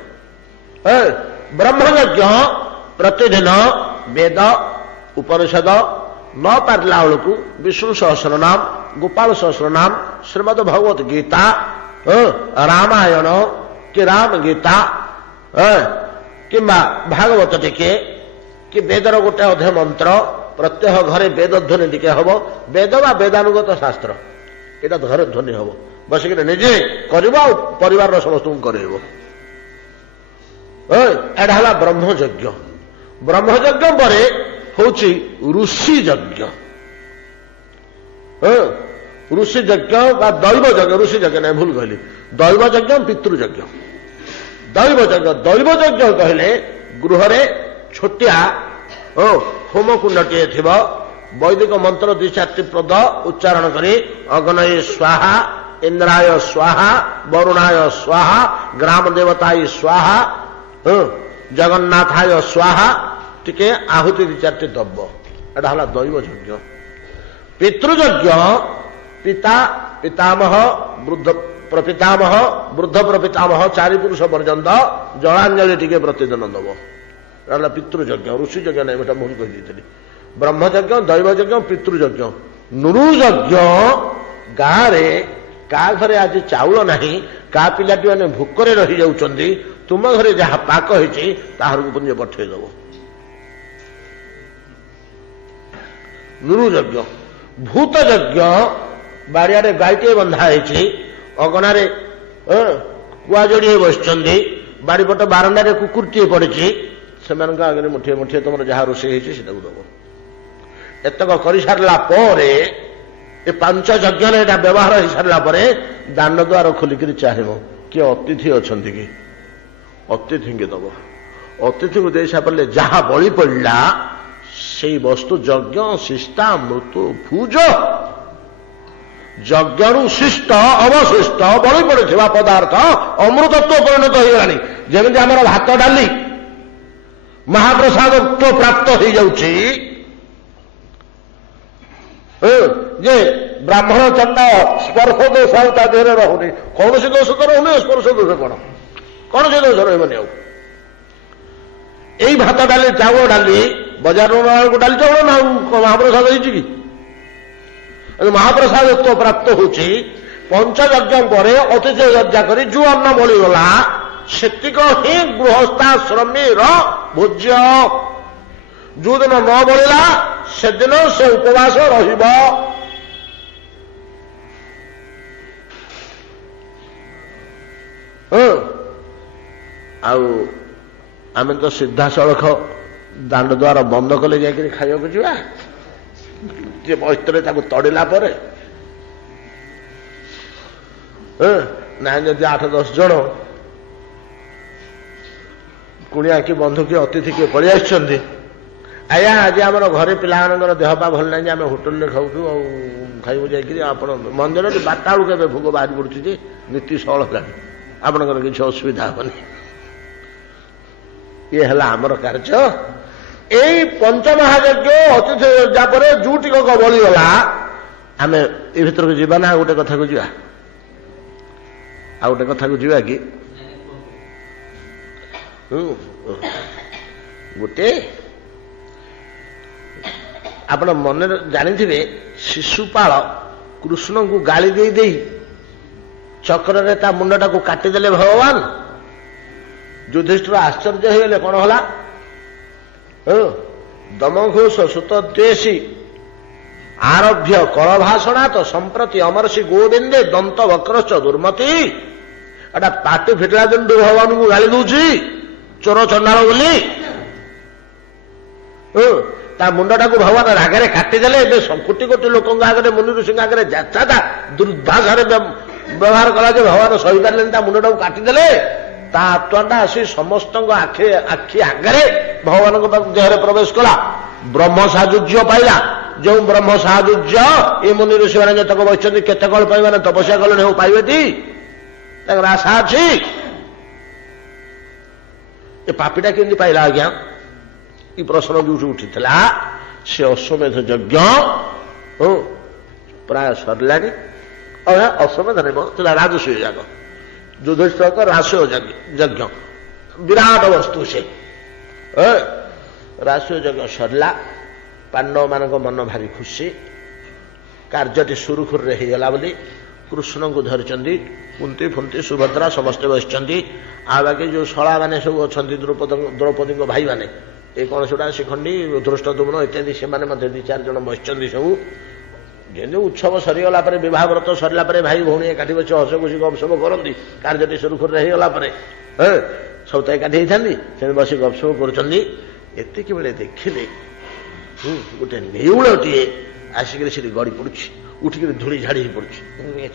ବ୍ରହ୍ମଯଜ୍ଞ ପ୍ରତିଦିନ ବେଦ, ଉପନିଷଦ ନ ପାରିଲା ବେଳକୁ ବିଷ୍ଣୁ ସହସ୍ରନାମ, ଗୋପାଳ ସହସ୍ରନାମ, ଶ୍ରୀମଦ୍ ଭଗବତ ଗୀତା, ରାମାୟଣ କି ରାମ ଗୀତା କିମ୍ବା ଭାଗବତ ଟିକେ କି ବେଦର ଗୋଟେ ଅଧେ ମନ୍ତ୍ର, ପ୍ରତ୍ୟହ ଘରେ ବେଦ ଧ୍ୱନି ଟିକେ ହବ। ବେଦ ବା ବେଦାନୁଗତ ଶାସ୍ତ୍ର ଏଇଟା ଘରେ ଧ୍ୱନି ହବ। ବସିକିରି ନିଜେ କରିବ ଆଉ ପରିବାରର ସମସ୍ତଙ୍କୁ କରେଇବ। ଏଇଟା ହେଲା ବ୍ରହ୍ମଯଜ୍ଞ। ବ୍ରହ୍ମଯଜ୍ଞ ପରେ ହଉଛି ଋଷିଯଜ୍ଞ। ଋଷିଯଜ୍ଞ ବା ଦୈବଯଜ୍ଞ, ଋଷିଯଜ୍ଞ ନାହିଁ, ଭୁଲ କହିଲି। ଦୈବଯଜ୍ଞ, ପିତୃଯଜ୍ଞ। ଦୈବଯଜ୍ଞ, ଦୈବଯଜ୍ଞ କହିଲେ ଗୃହରେ ଛୋଟିଆ ହୋମକୁଣ୍ଡଟିଏ ଥିବ, ବୈଦିକ ମନ୍ତ୍ର 2-4ଟି ପଦ ଉଚ୍ଚାରଣ କରି ଅଗ୍ନୟେ ସ୍ୱାହା, ଇନ୍ଦ୍ରାୟ ସ୍ୱାହା, ବରୁଣାୟ ସ୍ୱାହା, ଗ୍ରାମ ଦେବତାୟ ସ୍ୱାହା, ଜଗନ୍ନାଥାୟ ସ୍ୱାହା ଟିକେ ଆହୁତି 2-4ଟି ଦବ। ଏଟା ହେଲା ଦୈବଯଜ୍ଞ। ପିତୃଯଜ୍ଞ, ପିତା, ପିତାମହ, ବୃଦ୍ଧ ପ୍ରପିତାମହ, ବୃଦ୍ଧ ପ୍ରପିତାମହ, 4 ପୁରୁଷ ପର୍ଯ୍ୟନ୍ତ ଜଳାଞ୍ଜଳି ଟିକେ ପ୍ରତିଦିନ ଦବ। ଏଟା ହେଲା ପିତୃଯଜ୍ଞ। ଋଷିଯଜ୍ଞ ନାହିଁ, ଏଟା ଭୁଲ କହିଦେଇଥିଲି। ବ୍ରହ୍ମଯଜ୍ଞ, ଦୈବଯଜ୍ଞ, ପିତୃଯଜ୍ଞ। ନୃଯଜ୍ଞ, ଗାଁରେ କାହା ଘରେ ଆଜି ଚାଉଳ ନାହିଁ, କାହା ପିଲାଟି ମାନେ ଭୋକରେ ରହିଯାଉଛନ୍ତି, ତୁମ ଘରେ ଯାହା ପାକ ହେଇଛି ତାହାରକୁ ପୁଣ୍ୟ ପଠେଇଦବ। ନୃଯଜ୍ଞ। ଭୂତଯଜ୍ଞ, ବାଡ଼ିଆରେ ଗାଈଟିଏ ବନ୍ଧା ହେଇଛି, ଅଗଣାରେ କୁଆ ଯୋଡ଼ିଏ ବସିଛନ୍ତି, ବାଡ଼ିପଟ ବାରଣ୍ଡାରେ କୁକୁରଟିଏ ପଡ଼ିଛି, ସେମାନଙ୍କ ଆଗରେ ମୁଠିଏ ମୁଠିଏ ତମର ଯାହା ରୋଷେଇ ହେଇଛି ସେଟାକୁ ଦବ। ଏତକ କରିସାରିଲା ପରେ, ଏ ପାଞ୍ଚ ଯଜ୍ଞରେ ଏଟା ବ୍ୟବହାର ହେଇସାରିଲା ପରେ ଦାଣ୍ଡ ଦ୍ୱାର ଖୋଲିକିରି ଚାହିଁବ କିଏ ଅତିଥି ଅଛନ୍ତି କି, ଅତିଥିଙ୍କି ଦବ। ଅତିଥିକୁ ଦେଇ ସାରିଲେ ଯାହା ବଳି ପଡ଼ିଲା ସେଇ ବସ୍ତୁ ଯଜ୍ଞ ଶିଷ୍ଟା ମୃତ୍ୟୁ ଭୁଜ, ଯଜ୍ଞରୁ ଶିଷ୍ଟ ଅବଶିଷ୍ଟ ବଳି ପଡ଼ିଥିବା ପଦାର୍ଥ ଅମୃତତ୍ୱ ପରିଣତ ହେଇଗଲାଣି। ଯେମିତି ଆମର ଭାତ ଡାଲି ମହାପ୍ରସାଦତ୍ୱ ପ୍ରାପ୍ତ ହେଇଯାଉଛି, ଯେ ବ୍ରାହ୍ମଣ ଚଣ୍ଡ ସ୍ପର୍ଶ ଦୋଷ ଆଉ ତା ଦେହରେ ରହୁନି। କୌଣସି ଦୋଷ ତ ରହୁନି, ସ୍ପର୍ଶ ଦୋଷ କଣ ସେ ଦୋଷ ରହିବନି ଆଉ। ଏଇ ଭାତ ଡାଲି ଚାଉଳ ଡାଲି ବଜାରରୁ ବେଳକୁ ଡାଲି ଚାଉଳ ନା ମହାପ୍ରସାଦ ହେଇଛି କି? ମହାପ୍ରସାଦତ୍ୱ ପ୍ରାପ୍ତ ହଉଛି। ପଞ୍ଚଯଜ୍ଞ ପରେ ଅତିଥି ଯଜ୍ଞ କରି ଯୋଉ ଅନ୍ନ ବଳିଗଲା ସେତିକ ହିଁ ଗୃହସ୍ଥାଶ୍ରମୀର ଭୋଜ୍ୟ। ଯୋଉଦିନ ନ ବଳିଲା ସେଦିନ ସେ ଉପବାସ ରହିବ। ଆଉ ଆମେ ତ ସିଧାସଳଖ ଦାଣ୍ଡ ଦ୍ୱାର ବନ୍ଦ କଲେ ଯାଇକରି ଖାଇବାକୁ ଯିବା। ଯେ ବୈତରେ ତାକୁ ତଡ଼ିଲା ପରେ ନାଇଁ ଯଦି 8-10 ଜଣ କୁଣିଆ କି ବନ୍ଧୁ କି ଅତିଥି କିଏ ପଳେଇ ଆସିଛନ୍ତି, ଆଜ୍ଞା ଆଜି ଆମର ଘରେ ପିଲାମାନଙ୍କର ଦେହ ପା ଭଲ ନାହିଁ, ଆମେ ହୋଟେଲରେ ଖାଉଛୁ ଆଉ ଖାଇବୁ ଯାଇକରି, ଆପଣ ମନ୍ଦିରରେ 12ଟା ବେଳକୁ ଏବେ ଭୋଗ ବାହାରି ପଡୁଛି ଯେ ନୀତି ସହଳ ହେଲାଣି, ଆପଣଙ୍କର କିଛି ଅସୁବିଧା ହବନି। ଇଏ ହେଲା ଆମର କାର୍ଯ୍ୟ। ଏଇ ପଞ୍ଚମହାଯଜ୍ଞ ଅତିଥି ଯା ପରେ ଯୋଉ ଟିକକ ବଳିଗଲା ଆମେ ଏ ଭିତରକୁ ଯିବା ନା ଆଉ ଗୋଟେ କଥାକୁ ଯିବା? ଆଉ ଗୋଟେ କଥାକୁ ଯିବା କି? ଗୋଟେ ଆପଣ ମନରେ ଜାଣିଥିବେ ଶିଶୁପାଳ କୃଷ୍ଣଙ୍କୁ ଗାଳି ଦେଇ ଦେଇ ଚକ୍ରରେ ତା ମୁଣ୍ଡଟାକୁ କାଟିଦେଲେ ଭଗବାନ। ଯୁଧିଷ୍ଠିର ଆଶ୍ଚର୍ଯ୍ୟ ହେଇଗଲେ, କଣ ହେଲା? ଦମଘୋଷ ସୁତଦ୍ୱେଷୀ ଆରଭ୍ୟ କଳଭାଷଣାତ ସମ୍ପ୍ରତି ଅମରଷି ଗୋବିନ୍ଦେ ଦନ୍ତ ବକ୍ରଶ୍ଚ ଦୁର୍ମତି। ଏଟା ପାଟି ଫିଟିଲା ଦିନଠୁ ଭଗବାନଙ୍କୁ ଗାଳି ଦଉଛି ଚୋର ଚଣ୍ଡାଳ ବୋଲି। ତା ମୁଣ୍ଡଟାକୁ ଭଗବାନ ରାଗରେ କାଟିଦେଲେ। ଏବେ କୋଟି କୋଟି ଲୋକଙ୍କ ଆଗରେ, ମୁନି ଋଷିଙ୍କ ଆଗରେ ଯାତ୍ରା ଦୁର୍ଭାଷାରେ ବ୍ୟବହାର କଲା ଯେ ଭଗବାନ ସହିପାରିଲେନି, ତା ମୁଣ୍ଡଟାକୁ କାଟିଦେଲେ। ତା ଆତ୍ମାଟା ଆସି ସମସ୍ତଙ୍କ ଆଖି ଆଗରେ ଭଗବାନଙ୍କ ଦେହରେ ପ୍ରବେଶ କଲା, ବ୍ରହ୍ମ ସାହାଯ୍ୟ ପାଇଲା। ଯେଉଁ ବ୍ରହ୍ମ ସାହାଯ୍ୟ ଏ ମୁନି ଋଷିମାନେ ଯେତକ ବସିଛନ୍ତି କେତେ କଳ ପାଇମାନେ ତପସ୍ୟା କଲେଣି, ହଉ ପାଇବେଟି, ତାଙ୍କର ଆଶା ଅଛି। ଏ ପାପିଟା କେମିତି ପାଇଲା ଆଜ୍ଞା? ଏ ପ୍ରଶ୍ନ ଯୋଉଠି ଉଠିଥିଲା, ସେ ଅଶ୍ୱମେଧ ଯଜ୍ଞ ପ୍ରାୟ ସରିଲାଣି। ଅଶ୍ୱମେଧ ନେବ ଥିଲା ରାଜସ୍ୱ ଯାଗ, ଯୁଧିଷ୍ଠିରଙ୍କ ରାଜସ୍ୱ ଯଜ୍ଞ ବିରାଟ ବସ୍ତୁ ସେ। ରାଜସ୍ୱ ଯଜ୍ଞ ସରିଲା, ପାଣ୍ଡବମାନଙ୍କ ମନ ଭାରି ଖୁସି, କାର୍ଯ୍ୟଟି ସୁରୁଖୁରୁରେ ହେଇଗଲା ବୋଲି କୃଷ୍ଣଙ୍କୁ ଧରିଛନ୍ତି। କୁନ୍ତି ଫୁନ୍ତି ସୁଭଦ୍ରା ସମସ୍ତେ ବସିଛନ୍ତି। ଆଉ ବାକି ଯୋଉ ଶଳାମାନେ ସବୁ ଅଛନ୍ତି, ଦ୍ରୌପଦୀଙ୍କ ଭାଇମାନେ, ଏ କଣ ସେଟା ଶିଖଣ୍ଡି ଧୃଷ୍ଟଦ୍ୟୁମ୍ନ ଇତ୍ୟାଦି, ସେମାନେ ମଧ୍ୟ 2-4 ଜଣ ବସିଛନ୍ତି ସବୁ। ଯେମିତି ଉତ୍ସବ ସରିଗଲା ପରେ, ବିବାହ ବ୍ରତ ସରିଲା ପରେ ଭାଇ ଭଉଣୀ ଏକାଠି ବସି ହସ ଖୁସି ଗପସପ କରନ୍ତି, କାର୍ଯ୍ୟଟି ସୁରୁଖୁରୁରେ ହେଇଗଲା ପରେ ସବୁ ତ ଏକାଠି ହେଇଥାନ୍ତି, ସେମିତି ବସି ଗପସପ କରୁଛନ୍ତି। ଏତିକି ବେଳେ ଦେଖିଲେ ଗୋଟେ ନେଉଳଟିଏ ଆସିକିରି ସେଠି ଗଡ଼ି ପଡୁଛି, ଉଠିକିରି ଧୂଳି ଝାଡ଼ି ହେଇ ପଡୁଛି।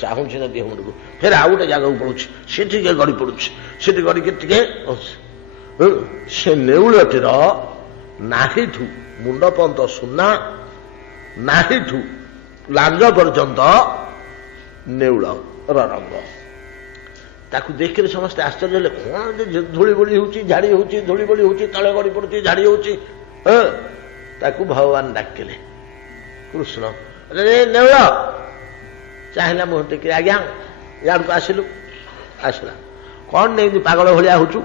ଚାହୁଁଛି ନା ଦେହ ମୁଣ୍ଡକୁ, ଫେର ଆଉ ଗୋଟେ ଜାଗାକୁ ପଳଉଛି, ସେଠି ଟିକେ ଗଡ଼ି ପଡୁଛି, ସେଠି ଗଡ଼ିକି ଟିକେ ସେ ନେଉଳଟିର ନାହିଠୁ ମୁଣ୍ଡ ପର୍ଯ୍ୟନ୍ତ ସୁନା, ନାହିଠୁ ଲାଞ୍ଜ ପର୍ଯ୍ୟନ୍ତ ନେଉଳର ରଙ୍ଗ। ତାକୁ ଦେଖିଲେ ସମସ୍ତେ ଆଶ୍ଚର୍ଯ୍ୟ ହେଲେ, କଣ ଧୂଳି ବୋଳି ହଉଛି, ଝାଡ଼ି ହଉଛି, ଧୂଳି ବୋଳି ହଉଛି, ତଳେ ଗଡ଼ି ପଡୁଛି, ଝାଡ଼ି ହଉଛି। ତାକୁ ଭଗବାନ ଡାକିଲେ, କୃଷ୍ଣ ନେଉଳ ଚାହିଁଲା ମୁହଁ ଟେକି, ଆଜ୍ଞା ଇଆଡ଼କୁ ଆସିଲୁ। ଆସିଲା, କଣ ନେଇକି ପାଗଳ ଭଳିଆ ହଉଛୁ,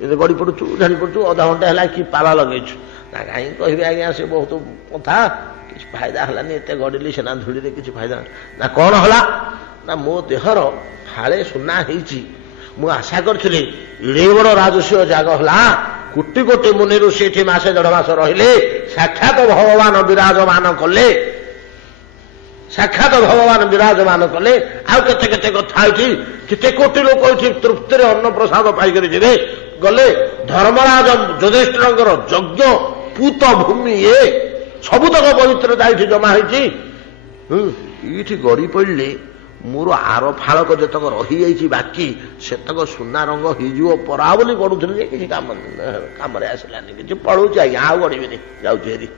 ଏମିତି ଗଡ଼ି ପଡୁଛୁ, ଝାଡ଼ି ପଡୁଛୁ, ଅଧଘଣ୍ଟା ହେଲା କି ପାଲା ଲଗେଇଛୁ? ନା କାହିଁକି କହିବି ଆଜ୍ଞା, ସେ ବହୁତ କଥା, କିଛି ଫାଇଦା ହେଲାନି, ଏତେ ଗଡ଼ିଲି ସିନା ଧୂଳିରେ, କିଛି ଫାଇଦା ନା। କଣ ହେଲା ନା, ମୋ ଦେହର ଫାଳେ ସୁନା ହେଇଛି, ମୁଁ ଆଶା କରିଥିଲି ଏଡ଼େ ବଡ଼ ରାଜସ୍ୱ ଯାଗ ହେଲା, କୋଟି କୋଟି ମୁନି ଋଷି ଏଠି ମାସେ 1.5 ମାସ ରହିଲେ, ସାକ୍ଷାତ ଭଗବାନ ବିରାଜମାନ କଲେ, ସାକ୍ଷାତ ଭଗବାନ ବିରାଜମାନ କଲେ। ଆଉ କେତେ କେତେ କଥା ଏଠି, କେତେ କୋଟି ଲୋକ ଏଠି ତୃପ୍ତିରେ ଅନ୍ନ ପ୍ରସାଦ ପାଇକରି ଯିବେ। ଗଲେ ଧର୍ମରାଜ ଯୁଧିଷ୍ଠିରଙ୍କର ଯଜ୍ଞ ପୂତ ଭୂମି ଏ ସବୁତକ ପବିତ୍ରତା ଏଠି ଜମା ହେଇଛି। ଏଇଠି ଗଡ଼ି ପଡ଼ିଲେ ମୋର ଆର ଫାଳକ ଯେତକ ରହିଯାଇଛି ବାକି ସେତକ ସୁନା ରଙ୍ଗ ହେଇଯିବ ପରା ବୋଲି ଗଡ଼ୁଥିଲି ଯେ କିଛି କାମରେ ଆସିଲାନି। କିଛି ପଳଉଛି ଆଜ୍ଞା, ଆଉ ଗଡ଼ିବିନି, ଯାଉଛି ହେରି।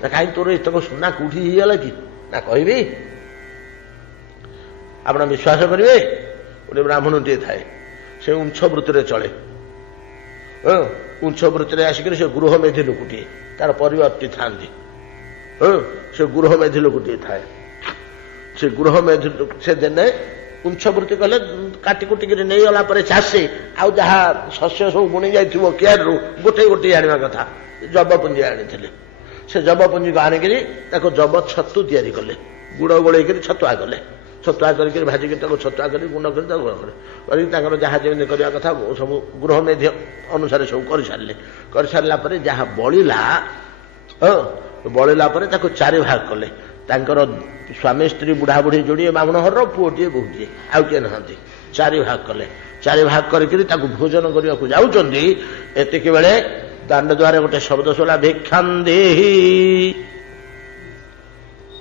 ନା କାହିଁକି ତୋର ଏତକ ସୁନା କୋଉଠି ହେଇଗଲା କି? ନା କହିବି। ଆପଣ ବିଶ୍ୱାସ କରିବେ, ଗୋଟେ ବ୍ରାହ୍ମଣଟିଏ ଥାଏ, ସେ ଉଞ୍ଚ ବୃତ୍ତିରେ ଚଳେ। ଉଞ୍ଚ ବୃତ୍ତିରେ ଆସିକରି ସେ ଗୃହ ମେଧି ଲୋକଟିଏ, ତାର ପରିବାରଟି ଥାନ୍ତି। ସେ ଗୃହ ମେଧି ଲୋକଟିଏ ଥାଏ। ସେ ଗୃହ ମେଧି ସେ ଦିନେ ଉଞ୍ଚ ବୃତ୍ତି କଲେ କାଟି କୁଟିକିରି ନେଇଗଲା ପରେ ଚାଷୀ ଆଉ ଯାହା ଶସ୍ୟ ସବୁ ବୁଣି ଯାଇଥିବ କିଆରିରୁ ଗୋଟିଏ ଗୋଟିଏ ଆଣିବା କଥା। ଜବ ପୁଞ୍ଜି ଆଣିଥିଲେ। ସେ ଜବ ପୁଞ୍ଜିକୁ ଆଣିକିରି ତାକୁ ଜବ ଛତୁ ତିଆରି କଲେ, ଗୁଡ଼ ଗୋଳେଇକିରି ଛତୁଆ କଲେ। ଛତୁଆ କରିକି ଭାଜିକି ତାକୁ ଛତୁଆ କରି ଗୁଣ୍ଡ କରି ତାକୁ କରିକି ତାଙ୍କର ଯାହା ଯେମିତି କରିବା କଥା ସବୁ ଗୃହ ମେଧି ଅନୁସାରେ ସବୁ କରିସାରିଲେ। କରିସାରିଲା ପରେ ଯାହା ବଳିଲା ପରେ ତାକୁ 4 ଭାଗ କଲେ। ତାଙ୍କର ସ୍ୱାମୀ ସ୍ତ୍ରୀ ବୁଢ଼ା ବୁଢ଼ୀ ଯୋଡ଼ିଏ ବାମୁଣ ଘରର, ପୁଅଟିଏ ବୋହୂଟିଏ, ଆଉ କିଏ ନାହାନ୍ତି। 4 ଭାଗ କଲେ। 4 ଭାଗ କରିକିରି ତାକୁ ଭୋଜନ କରିବାକୁ ଯାଉଛନ୍ତି। ଏତିକି ବେଳେ ଦାଣ୍ଡ ଦ୍ୱାରେ ଗୋଟେ ଶବ୍ଦ ଶୁଣିଲା, ଭିକ୍ଷାନ୍ଦେହି।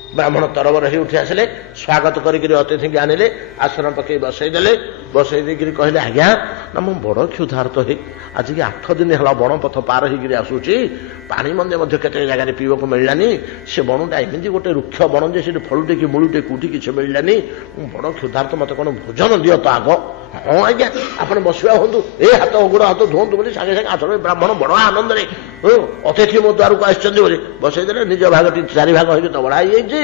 ବ୍ରାହ୍ମଣ ତରବର ହେଇ ଉଠି ଆସିଲେ, ସ୍ୱାଗତ କରିକିରି ଅତିଥିକି ଆଣିଲେ, ଆସନ ପକେଇ ବସେଇ ଦେଲେ। ବସେଇ ଦେଇକିରି କହିଲେ, ଆଜ୍ଞା ନା ମୁଁ ବଡ଼ କ୍ଷୁଧାର୍ତ ହେଇ ଆଜିକି 8 ଦିନ ହେଲା ବଣ ପଥ ପାର ହେଇକିରି ଆସୁଛି। ପାଣି ମଧ୍ୟ କେତେ ଜାଗାରେ ପିଇବାକୁ ମିଳିଲାନି। ସେ ବଣଟା ଏମିତି ଗୋଟେ ରୁକ୍ଷ ବଣ ଯେ ସେଠି ଫଳୁଟେ କି ମୂଳୁଟେ କୋଉଠି କିଛି ମିଳିଲାନି। ମୁଁ ବଡ଼ କ୍ଷୁଧାର୍ତ, ମତେ କ'ଣ ଭୋଜନ ଦିଅ ତ ଆଗ। ହଁ ଆଜ୍ଞା ଆପଣ ବସିବା ହୁଅନ୍ତୁ, ଏ ହାତ ଗୋଡ଼ ହାତ ଧୁଅନ୍ତୁ ବୋଲି ସାଙ୍ଗେ ସାଙ୍ଗେ ଆସନ। ବ୍ରାହ୍ମଣ ବଡ଼ ଆନନ୍ଦରେ ଅତିଥି ମୋ ଦ୍ୱାରକୁ ଆସିଛନ୍ତି ବୋଲି ବସେଇ ଦେଲେ। ନିଜ ଭାଗଟି 4 ଭାଗ ହେଇକି ତବଡ଼ା ହେଇଯାଇଛି,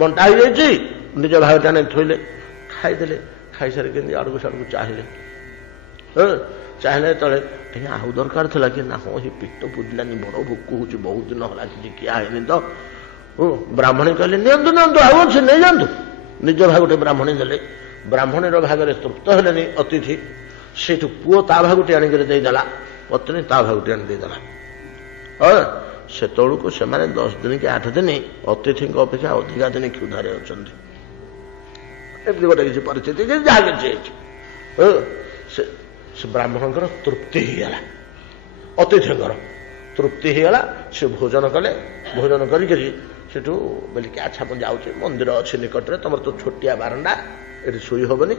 ବଣ୍ଟା ହେଇଯାଇଛି। ନିଜ ଭାଗଟା ନେଇ ଥୋଇଲେ, ଖାଇଦେଲେ। ଖାଇସାରି କେମିତି ଆଡ଼କୁ ସାଡ଼କୁ ଚାହିଁଲେ। ଚାହିଁଲେ ତଳେ ଟିକେ ଆଉ ଦରକାର ଥିଲା କି? ନା ହଁ, ସେ ପେଟ ପୁରିଲାନି, ବଡ଼ ଭୋକ ହଉଛି, ବହୁତ ଦିନ ହେଲା କିଛି ଖିଆ ହେଇନି ତ। ବ୍ରାହ୍ମଣୀ କହିଲେ, ନିଅନ୍ତୁ ନିଅନ୍ତୁ, ଆଉ ଅଛି ନେଇଯାଆନ୍ତୁ। ନିଜ ଭାଗଟେ ବ୍ରାହ୍ମଣୀ ଦେଲେ। ବ୍ରାହ୍ମଣୀର ଭାଗରେ ତୃପ୍ତ ହେଲେନି ଅତିଥି। ସେଇଠୁ ପୁଅ ତା ଭାଗଟି ଆଣିକରି ଦେଇଦେଲା, ପତ୍ନୀ ତା ଭାଗଟି ଆଣି ଦେଇଦେଲା। ସେତେବେଳକୁ ସେମାନେ 10 ଦିନ କି 8 ଦିନ ଅତିଥିଙ୍କ ଅପେକ୍ଷା ଅଧିକା ଦିନ କ୍ଷୁଧାରେ ଅଛନ୍ତି। ଏମିତି ଗୋଟେ କିଛି ପରିସ୍ଥିତି ଯାହା କିଛି ହେଇଛି। ସେ ବ୍ରାହ୍ମଣଙ୍କର ତୃପ୍ତି ହେଇଗଲା, ଅତିଥିଙ୍କର ତୃପ୍ତି ହେଇଗଲା। ସେ ଭୋଜନ କଲେ। ଭୋଜନ କରିକିରି ସେଠୁ ବୋଲିକି, ଆଚ୍ଛା ମୁଁ ଯାଉଛି, ମନ୍ଦିର ଅଛି ନିକଟରେ, ତମର ତ ଛୋଟିଆ ବାରଣ୍ଡା, ଏଠି ଶୋଇ ହବନି,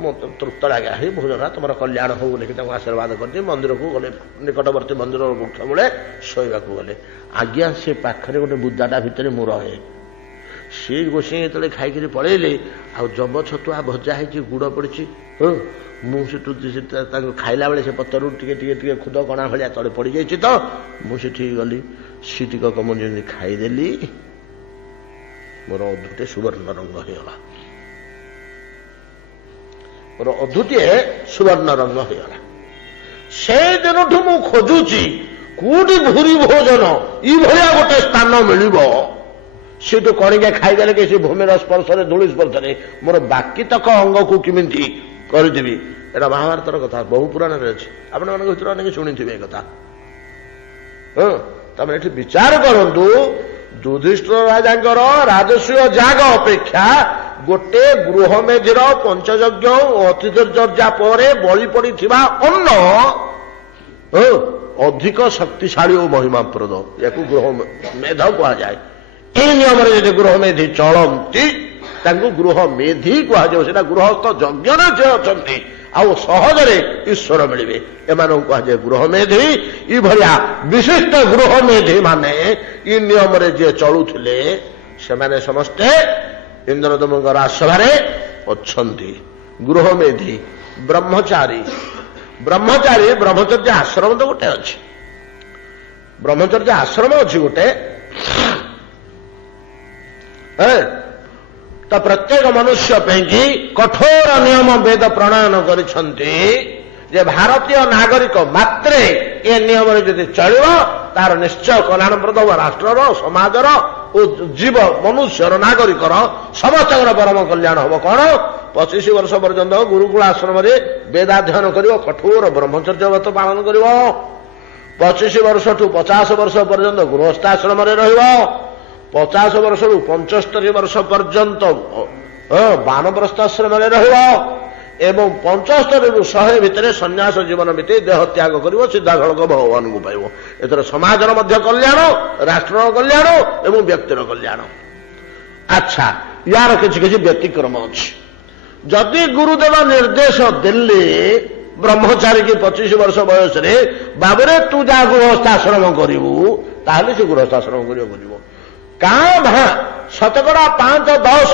ମୁଁ ତୃପ୍ତ ଲାଗା ହେଇ ଭୋଜନ ତମର କଲ୍ୟାଣ ହଉ ବୋଲିକି ତାଙ୍କୁ ଆଶୀର୍ବାଦ କରିଛି। ମନ୍ଦିରକୁ ଗଲେ, ନିକଟବର୍ତ୍ତୀ ମନ୍ଦିରର ବୃକ୍ଷ ମୂଳେ ଶୋଇବାକୁ ଗଲେ। ଆଜ୍ଞା ସେ ପାଖରେ ଗୋଟେ ବୁଦାଟା ଭିତରେ ମୁଁ ରହେ। ସିଏ ଗୋଷେଇ ଯେତେବେଳେ ଖାଇକିରି ପଳେଇଲେ, ଆଉ ଜବ ଛତୁଆ ଭଜା ହେଇଛି, ଗୁଡ଼ ପଡ଼ିଛି। ମୁଁ ସେଠୁ ତାଙ୍କୁ ଖାଇଲା ବେଳେ ସେ ପତରରୁ ଟିକେ ଟିକେ ଟିକେ ଖୁଦ କଣା ଭଳିଆ ତଳେ ପଡ଼ିଯାଇଛି ତ ମୁଁ ସେଠିକି ଗଲି। ସିଟିକକ ମୁଁ ଯେମିତି ଖାଇଦେଲି, ମୋର ଅଧୁଟେ ସୁବର୍ଣ୍ଣ ରଙ୍ଗ ହେଇଗଲା। ମୋର ଅଧୁଟିଏ ସୁବର୍ଣ୍ଣ ରଙ୍ଗ ହେଇଗଲା। ସେଦିନଠୁ ମୁଁ ଖୋଜୁଛି କୋଉଠି ଭୂରି ଭୋଜନ ଏଇଭଳିଆ ଗୋଟେ ସ୍ଥାନ ମିଳିବ। ସେଠୁ କଣିକା ଖାଇଦେଲେ କି ସେ ଭୂମିର ସ୍ପର୍ଶରେ, ଧୂଳି ସ୍ପର୍ଶରେ ମୋର ବାକି ତକ ଅଙ୍ଗକୁ କେମିତି କରିଦେବି। ଏଟା ମହାଭାରତର କଥା, ବହୁ ପୁରାଣରେ ଅଛି। ଆପଣମାନଙ୍କ ଭିତରେ ଅନେକ ଶୁଣିଥିବେ ଏ କଥା। ତମେ ଏଠି ବିଚାର କରନ୍ତୁ, ଯୁଧିଷ୍ଠିର ରାଜାଙ୍କର ରାଜସ୍ୱ ଯାଗ ଅପେକ୍ଷା ଗୋଟେ ଗୃହମେଧିର ପଞ୍ଚଯଜ୍ଞ ଓ ଅତିଥି ପରେ ବଳି ପଡ଼ିଥିବା ଅନ୍ନ ଅଧିକ ଶକ୍ତିଶାଳୀ ଓ ମହିମାପ୍ରଦ। ୟାକୁ ଗୃହ ମେଧ କୁହାଯାଏ। এই ନିୟମରେ ଯଦି ଗୃହମେଧି ଚଳନ୍ତି ତାଙ୍କୁ ଗୃହମେଧି କୁହାଯାଉ। ସେଟା ଗୃହସ୍ଥ ଯଜ୍ଞରେ ଯେ ଅଛନ୍ତି ଆଉ ସହଜରେ ଈଶ୍ୱର ମିଳିବେ, ଏମାନଙ୍କୁ କୁହାଯାଏ ଗୃହମେଧି। ଏଇଭଳିଆ ବିଶିଷ୍ଟ ଗୃହମେଧି ମାନେ ଏ ନିୟମରେ ଯିଏ ଚଳୁଥିଲେ ସେମାନେ ସମସ୍ତେ ଇନ୍ଦ୍ରଦମଙ୍କ ରାଜସଭାରେ ଅଛନ୍ତି। ଗୃହମେଧି, ବ୍ରହ୍ମଚାରୀ। ବ୍ରହ୍ମଚର୍ଯ୍ୟ ଆଶ୍ରମ ତ ଗୋଟେ ଅଛି, ବ୍ରହ୍ମଚର୍ଯ୍ୟ ଆଶ୍ରମ ଅଛି ଗୋଟେ। ତ ପ୍ରତ୍ୟେକ ମନୁଷ୍ୟ ପାଇଁକି କଠୋର ନିୟମ ବେଦ ପ୍ରଣୟନ କରିଛନ୍ତି ଯେ ଭାରତୀୟ ନାଗରିକ ମାତ୍ରେ ଏ ନିୟମରେ ଯଦି ଚଳିବ ତାର ନିଶ୍ଚୟ କଲ୍ୟାଣପ୍ରଦ ହେବ। ରାଷ୍ଟ୍ରର, ସମାଜର ଓ ଜୀବ ମନୁଷ୍ୟର, ନାଗରିକର ସମସ୍ତଙ୍କର ପରମ କଲ୍ୟାଣ ହେବ। କ'ଣ? 25 ବର୍ଷ ପର୍ଯ୍ୟନ୍ତ ଗୁରୁକୁଳ ଆଶ୍ରମରେ ବେଦାଧ୍ୟୟନ କରିବ, କଠୋର ବ୍ରହ୍ମଚର୍ଯ୍ୟ ବ୍ରତ ପାଳନ କରିବ। 25 ବର୍ଷଠୁ 50 ବର୍ଷ ପର୍ଯ୍ୟନ୍ତ ଗୃହସ୍ଥାଶ୍ରମରେ ରହିବ। 50 ବର୍ଷରୁ 75 ବର୍ଷ ପର୍ଯ୍ୟନ୍ତ ବାନପ୍ରସ୍ଥାଶ୍ରମରେ ରହିବ ଏବଂ 75ରୁ 100 ଭିତରେ ସନ୍ନ୍ୟାସ ଜୀବନ ବିତେଇ ଦେହ ତ୍ୟାଗ କରିବ, ସିଧାସଳଖ ଭଗବାନଙ୍କୁ ପାଇବ। ଏଥର ସମାଜର ମଧ୍ୟ କଲ୍ୟାଣ, ରାଷ୍ଟ୍ରର କଲ୍ୟାଣ ଏବଂ ବ୍ୟକ୍ତିର କଲ୍ୟାଣ। ଆଚ୍ଛା, ୟାର କିଛି କିଛି ବ୍ୟତିକ୍ରମ ଅଛି। ଯଦି ଗୁରୁଦେବ ନିର୍ଦ୍ଦେଶ ଦେଲେ ବ୍ରହ୍ମଚାରୀ କି 25 ବର୍ଷ ବୟସରେ, ବାବୁରେ ତୁ ଯା ଗୃହସ୍ଥାଶ୍ରମ କରିବୁ, ତାହେଲେ ସେ ଗୃହସ୍ଥାଶ୍ରମ କରିବାକୁ ଯିବ। କାଁ ଭାଁ ଶତକଡ଼ା 5-10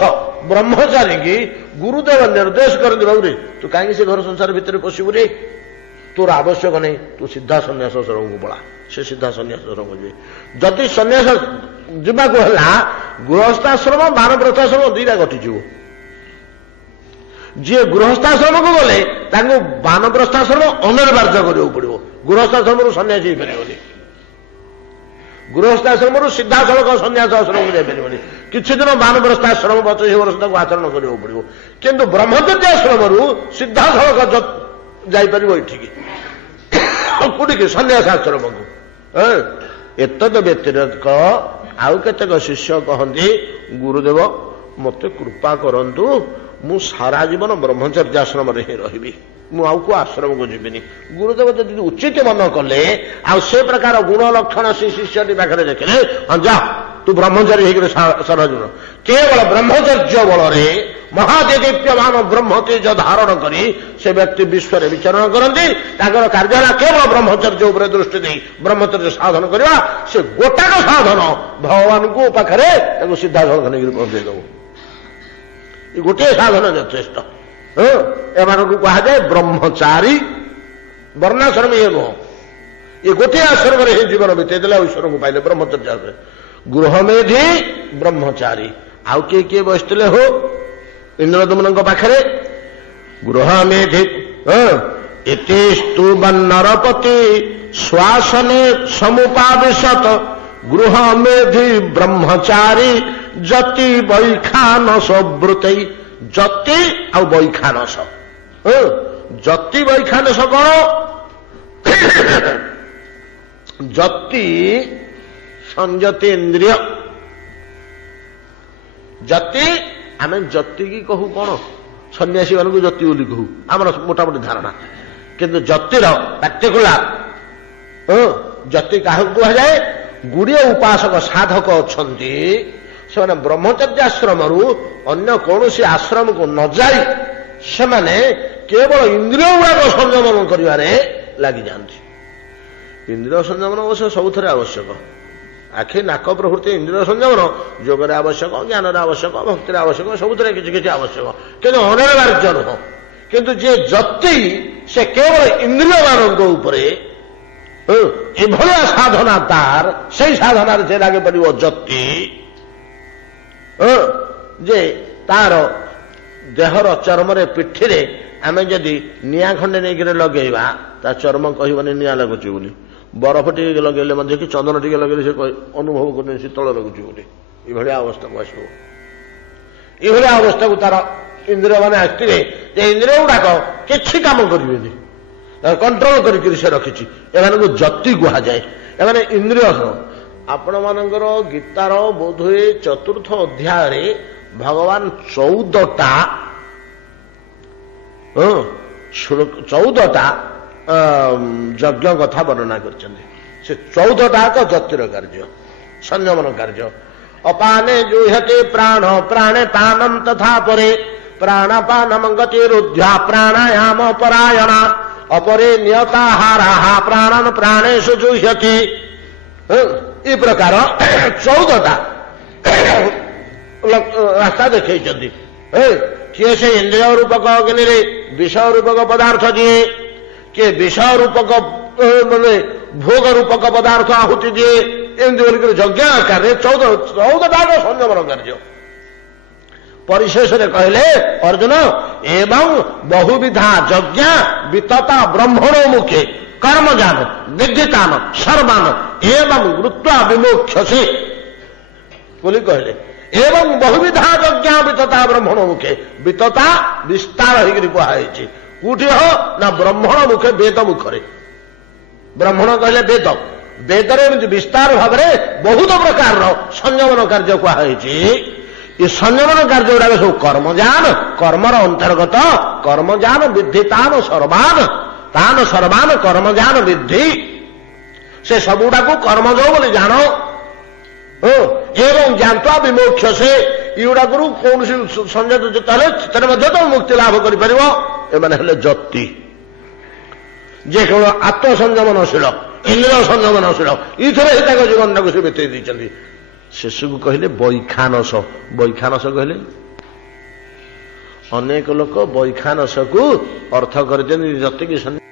ବ୍ରହ୍ମଚାରୀ କି ଗୁରୁଦେବ ନିର୍ଦ୍ଦେଶ କରନ୍ତି, ବାବୁରେ ତୁ କାହିଁକି ସେ ଘର ସଂସାର ଭିତରେ ପଶିବୁ ରେ, ତୋର ଆବଶ୍ୟକ ନାହିଁ, ତୁ ସିଧା ସନ୍ନ୍ୟାସ ଆଶ୍ରମକୁ ପଳା। ସେ ସିଧା ସନ୍ନ୍ୟାସ ଆଶ୍ରମକୁ ଯିବେ। ଯଦି ସନ୍ନ୍ୟାସ ଯିବାକୁ ହେଲା, ଗୃହସ୍ଥାଶ୍ରମ ବାନପ୍ରସ୍ଥାଶ୍ରମ ଦୁଇଟା ଘଟିଯିବ। ଯିଏ ଗୃହସ୍ଥାଶ୍ରମକୁ ଗଲେ ତାଙ୍କୁ ବାନପ୍ରସ୍ଥାଶ୍ରମ ଅନିବାର୍ଯ୍ୟ କରିବାକୁ ପଡ଼ିବ। ଗୃହସ୍ଥାଶ୍ରମରୁ ସନ୍ନ୍ୟାସୀ ହେଇପାରିବନି, ଗୃହସ୍ଥାଶ୍ରମରୁ ସିଧାସଳଖ ସନ୍ନ୍ୟାସ ଆଶ୍ରମକୁ ଯାଇପାରିବନି। କିଛି ଦିନ ବାନପ୍ରସ୍ଥାଶ୍ରମ 25 ବର୍ଷ ତାକୁ ଆଚରଣ କରିବାକୁ ପଡ଼ିବ। କିନ୍ତୁ ବ୍ରହ୍ମଚର୍ଯ୍ୟ ଆଶ୍ରମରୁ ସିଧାସଳଖ ଯାଇପାରିବ ଏଠିକି, କୋଉଠିକି? ସନ୍ନ୍ୟାସ ଆଶ୍ରମକୁ। ଏତଦ ବ୍ୟତିରେକ ଆଉ କେତେକ ଶିଷ୍ୟ କହନ୍ତି, ଗୁରୁଦେବ ମୋତେ କୃପା କରନ୍ତୁ, ମୁଁ ସାରା ଜୀବନ ବ୍ରହ୍ମଚର୍ଯ୍ୟ ଆଶ୍ରମରେ ହିଁ ରହିବି, ମୁଁ ଆଉ କୋଉ ଆଶ୍ରମକୁ ଯିବିନି। ଗୁରୁଦେବ ଯଦି ଉଚିତ ମନ କଲେ, ଆଉ ସେ ପ୍ରକାର ଗୁଣ ଲକ୍ଷଣ ସେ ଶିଷ୍ୟଟି ପାଖରେ ଦେଖିଲେ, ହଁ ଯା ତୁ ବ୍ରହ୍ମଚାରୀ ହେଇକରି ସାରା ଜୀବନ କେବଳ ବ୍ରହ୍ମଚର୍ଯ୍ୟ ବଳରେ ମହାଦେଦୀପ୍ୟମାନ ବ୍ରହ୍ମ ତେଜ ଧାରଣ କରି ସେ ବ୍ୟକ୍ତି ବିଶ୍ୱରେ ବିଚରଣ କରନ୍ତି। ତାଙ୍କର କାର୍ଯ୍ୟ ହେଲା କେବଳ ବ୍ରହ୍ମଚର୍ଯ୍ୟ ଉପରେ ଦୃଷ୍ଟି ଦେଇ ବ୍ରହ୍ମଚର୍ଯ୍ୟ ସାଧନ କରିବା। ସେ ଗୋଟାକ ସାଧନ ଭଗବାନଙ୍କୁ ପାଖରେ ତାକୁ ସିଧାସଳଖ ନେଇକରି ପହଞ୍ଚେଇ ଦେବ। ଏ ଗୋଟିଏ ସାଧନ ଯଥେଷ୍ଟ। ଏମାନଙ୍କୁ କୁହାଯାଏ ବ୍ରହ୍ମଚାରୀ। ବର୍ଣ୍ଣାଶ୍ରମ ଇଏ ନୁହଁ, ଏ ଗୋଟିଏ ଆଶ୍ରମରେ ହିଁ ଜୀବନ ବିତେଇ ଦେଲେ ଈଶ୍ୱରଙ୍କୁ ପାଇଲେ ବ୍ରହ୍ମଚର୍ଯ୍ୟ। ଗୃହମେଧି ବ୍ରହ୍ମଚାରୀ। ଆଉ କିଏ କିଏ ବସିଥିଲେ ହୋ ଇନ୍ଦ୍ରଦମନଙ୍କ ପାଖରେ? ଗୃହମେଧି ଇତିସ୍ତୁ ନରପତି ଶ୍ୱାସନେ ସମୁପାବିଶତ ଗୃହମେଧି ବ୍ରହ୍ମଚାରୀ ଯତି ବୈଖାନସ ବୃତୈ। ଯତି ଆଉ ବୈଖାନସ। ଯତି ବୈଖାନସ କଣ? ଯତି ସଂଯତି ଇନ୍ଦ୍ରିୟ। ଯତି ଆମେ ଯତି କି କହୁ କଣ? ସନ୍ନ୍ୟାସୀ ମାନଙ୍କୁ ଯତି ବୋଲି କହୁ, ଆମର ମୋଟାମୋଟି ଧାରଣା। କିନ୍ତୁ ଯତିର ପାର୍ଟିକୁଲାର ଯତି କାହାକୁ କୁହାଯାଏ? ଗୁଡ଼ିଏ ଉପାସକ ସାଧକ ଅଛନ୍ତି, ସେମାନେ ବ୍ରହ୍ମଚର୍ଯ୍ୟ ଆଶ୍ରମରୁ ଅନ୍ୟ କୌଣସି ଆଶ୍ରମକୁ ନ ଯାଇ ସେମାନେ କେବଳ ଇନ୍ଦ୍ରିୟ ଗୁଡ଼ାକ ସଂଯମନ କରିବାରେ ଲାଗିଯାଆନ୍ତି। ଇନ୍ଦ୍ରିୟ ସଂଯମନ ଅବଶ୍ୟ ସବୁଥିରେ ଆବଶ୍ୟକ। ଆଖି ନାକ ପ୍ରଭୃତି ଇନ୍ଦ୍ରିୟ ସଂଯମନ ଯୋଗରେ ଆବଶ୍ୟକ, ଜ୍ଞାନରେ ଆବଶ୍ୟକ, ଭକ୍ତିରେ ଆବଶ୍ୟକ, ସବୁଥିରେ କିଛି କିଛି ଆବଶ୍ୟକ, କିନ୍ତୁ ଅନିବାର୍ଯ୍ୟ ନୁହଁ। କିନ୍ତୁ ଯିଏ ଯତି, ସେ କେବଳ ଇନ୍ଦ୍ରିୟମାନଙ୍କ ଉପରେ ଏଭଳିଆ ସାଧନା ତାର, ସେଇ ସାଧନାରେ ସେ ଲାଗି ପାରିବ ଯତି, ଯେ ତାର ଦେହର ଚର୍ମରେ ପିଠିରେ ଆମେ ଯଦି ନିଆଁ ଖଣ୍ଡେ ନେଇକରି ଲଗେଇବା, ତା ଚର୍ମ କହିବନି ନିଆଁ ଲାଗୁଛି ବୋଲି। ବରଫ ଟିକେ ଲଗେଇଲେ ମଧ୍ୟ କି ଚନ୍ଦନ ଟିକେ ଲଗେଇଲେ ସେ ଅନୁଭବ କରୁନି ଶୀତଳ ଲାଗୁଛି ବୋଲି। ଏଭଳିଆ ଅବସ୍ଥାକୁ ଆସିବ। ଏଭଳିଆ ଅବସ୍ଥାକୁ ତାର ଇନ୍ଦ୍ରିୟ ମାନେ ଆସିଥିବେ ଯେ ଇନ୍ଦ୍ରିୟ ଗୁଡାକ କିଛି କାମ କରିବେନି, କଣ୍ଟ୍ରୋଲ କରିକି ସେ ରଖିଛି। ଏମାନଙ୍କୁ ଯତି କୁହାଯାଏ। ଏମାନେ ଇନ୍ଦ୍ରିୟ। ଆପଣମାନଙ୍କର ଗୀତାର ବୋଧହୁଏ 4ର୍ଥ ଅଧ୍ୟାୟରେ ଭଗବାନ 14ଟା ଯଜ୍ଞ କଥା ବର୍ଣ୍ଣନା କରିଛନ୍ତି। ସେ 14ଟା ଯତିର କାର୍ଯ୍ୟ, ସଂଯମନ କାର୍ଯ୍ୟ। ଅପାନେ ଜୁହତେ ପ୍ରାଣ ପ୍ରାଣେ ପାନಂ ତଥା ପରେ ପ୍ରାଣପାନମ ଗତିରୁଦ୍ଧ୍ୟା ପ୍ରାଣାୟାମ ପରାୟଣା ଅପରେ ନିୟତାହାରାଃ ପ୍ରାଣନ ପ୍ରାଣେଷୁ ଜୁହ୍ୟତେ। ଏ ପ୍ରକାର 14ଟା ରାସ୍ତା ଦେଖେଇଛନ୍ତି। କିଏ ସେ ଇନ୍ଦ୍ରିୟ ରୂପକ ଅଗ୍ନିରେ ବିଷୟ ରୂପକ ପଦାର୍ଥ ଦିଏ, କିଏ ବିଷୟ ରୂପକ ମାନେ ଭୋଗ ରୂପକ ପଦାର୍ଥ ଆହୁତି ଦିଏ। ଏମିତି ବୋଲିକରି ଯଜ୍ଞ ଆକାରରେ 14ଟା ସଂଯମନ କାର୍ଯ୍ୟ। ପରିଶେଷରେ କହିଲେ ଅର୍ଜୁନ ଏବଂ ବହୁବିଧା ଯଜ୍ଞ ବିତତା ବ୍ରହ୍ମଣ ମୁଖେ କର୍ମଜାନ ନିର୍ଦ୍ଧିତାନ ସର୍ବାନ ଏବଂ ଗୁରୁତ୍ୱ ବିମୋକ୍ଷସେ ବୋଲି କହିଲେ। ଏବଂ ବହୁବିଧା ଯଜ୍ଞ ବିତତା ବ୍ରହ୍ମଣ ମୁଖେ। ବିତତା ବିସ୍ତାର ହେଇକରି କୁହାଯାଇଛି। କୋଉଠି ନା ବ୍ରହ୍ମଣ ମୁଖେ, ବେଦ ମୁଖରେ। ବ୍ରହ୍ମଣ କହିଲେ ବେଦ, वेदर विस्तार भाव में बहुत प्रकार संयमन कार्य कहुई ये संयमन कार्य गुड़ाक सब कर्मजान कर्मर अंतर्गत कर्मजान विद्धि तान सर्वान कर्मजान विद्धि से सबुड़ा को कर्मज बोली जान एवं जानता विमोक्ष से युड़ा कौन संयत चित्तर तुम मुक्ति लाभ कर जति जे केवल आत्मसंयमनशील इंद्रिय संयमनशील इथर ही जीवन को से बीते देते शेष को कहले वैखानस कहले अनेक लोक वैखानस को अर्थ कर जति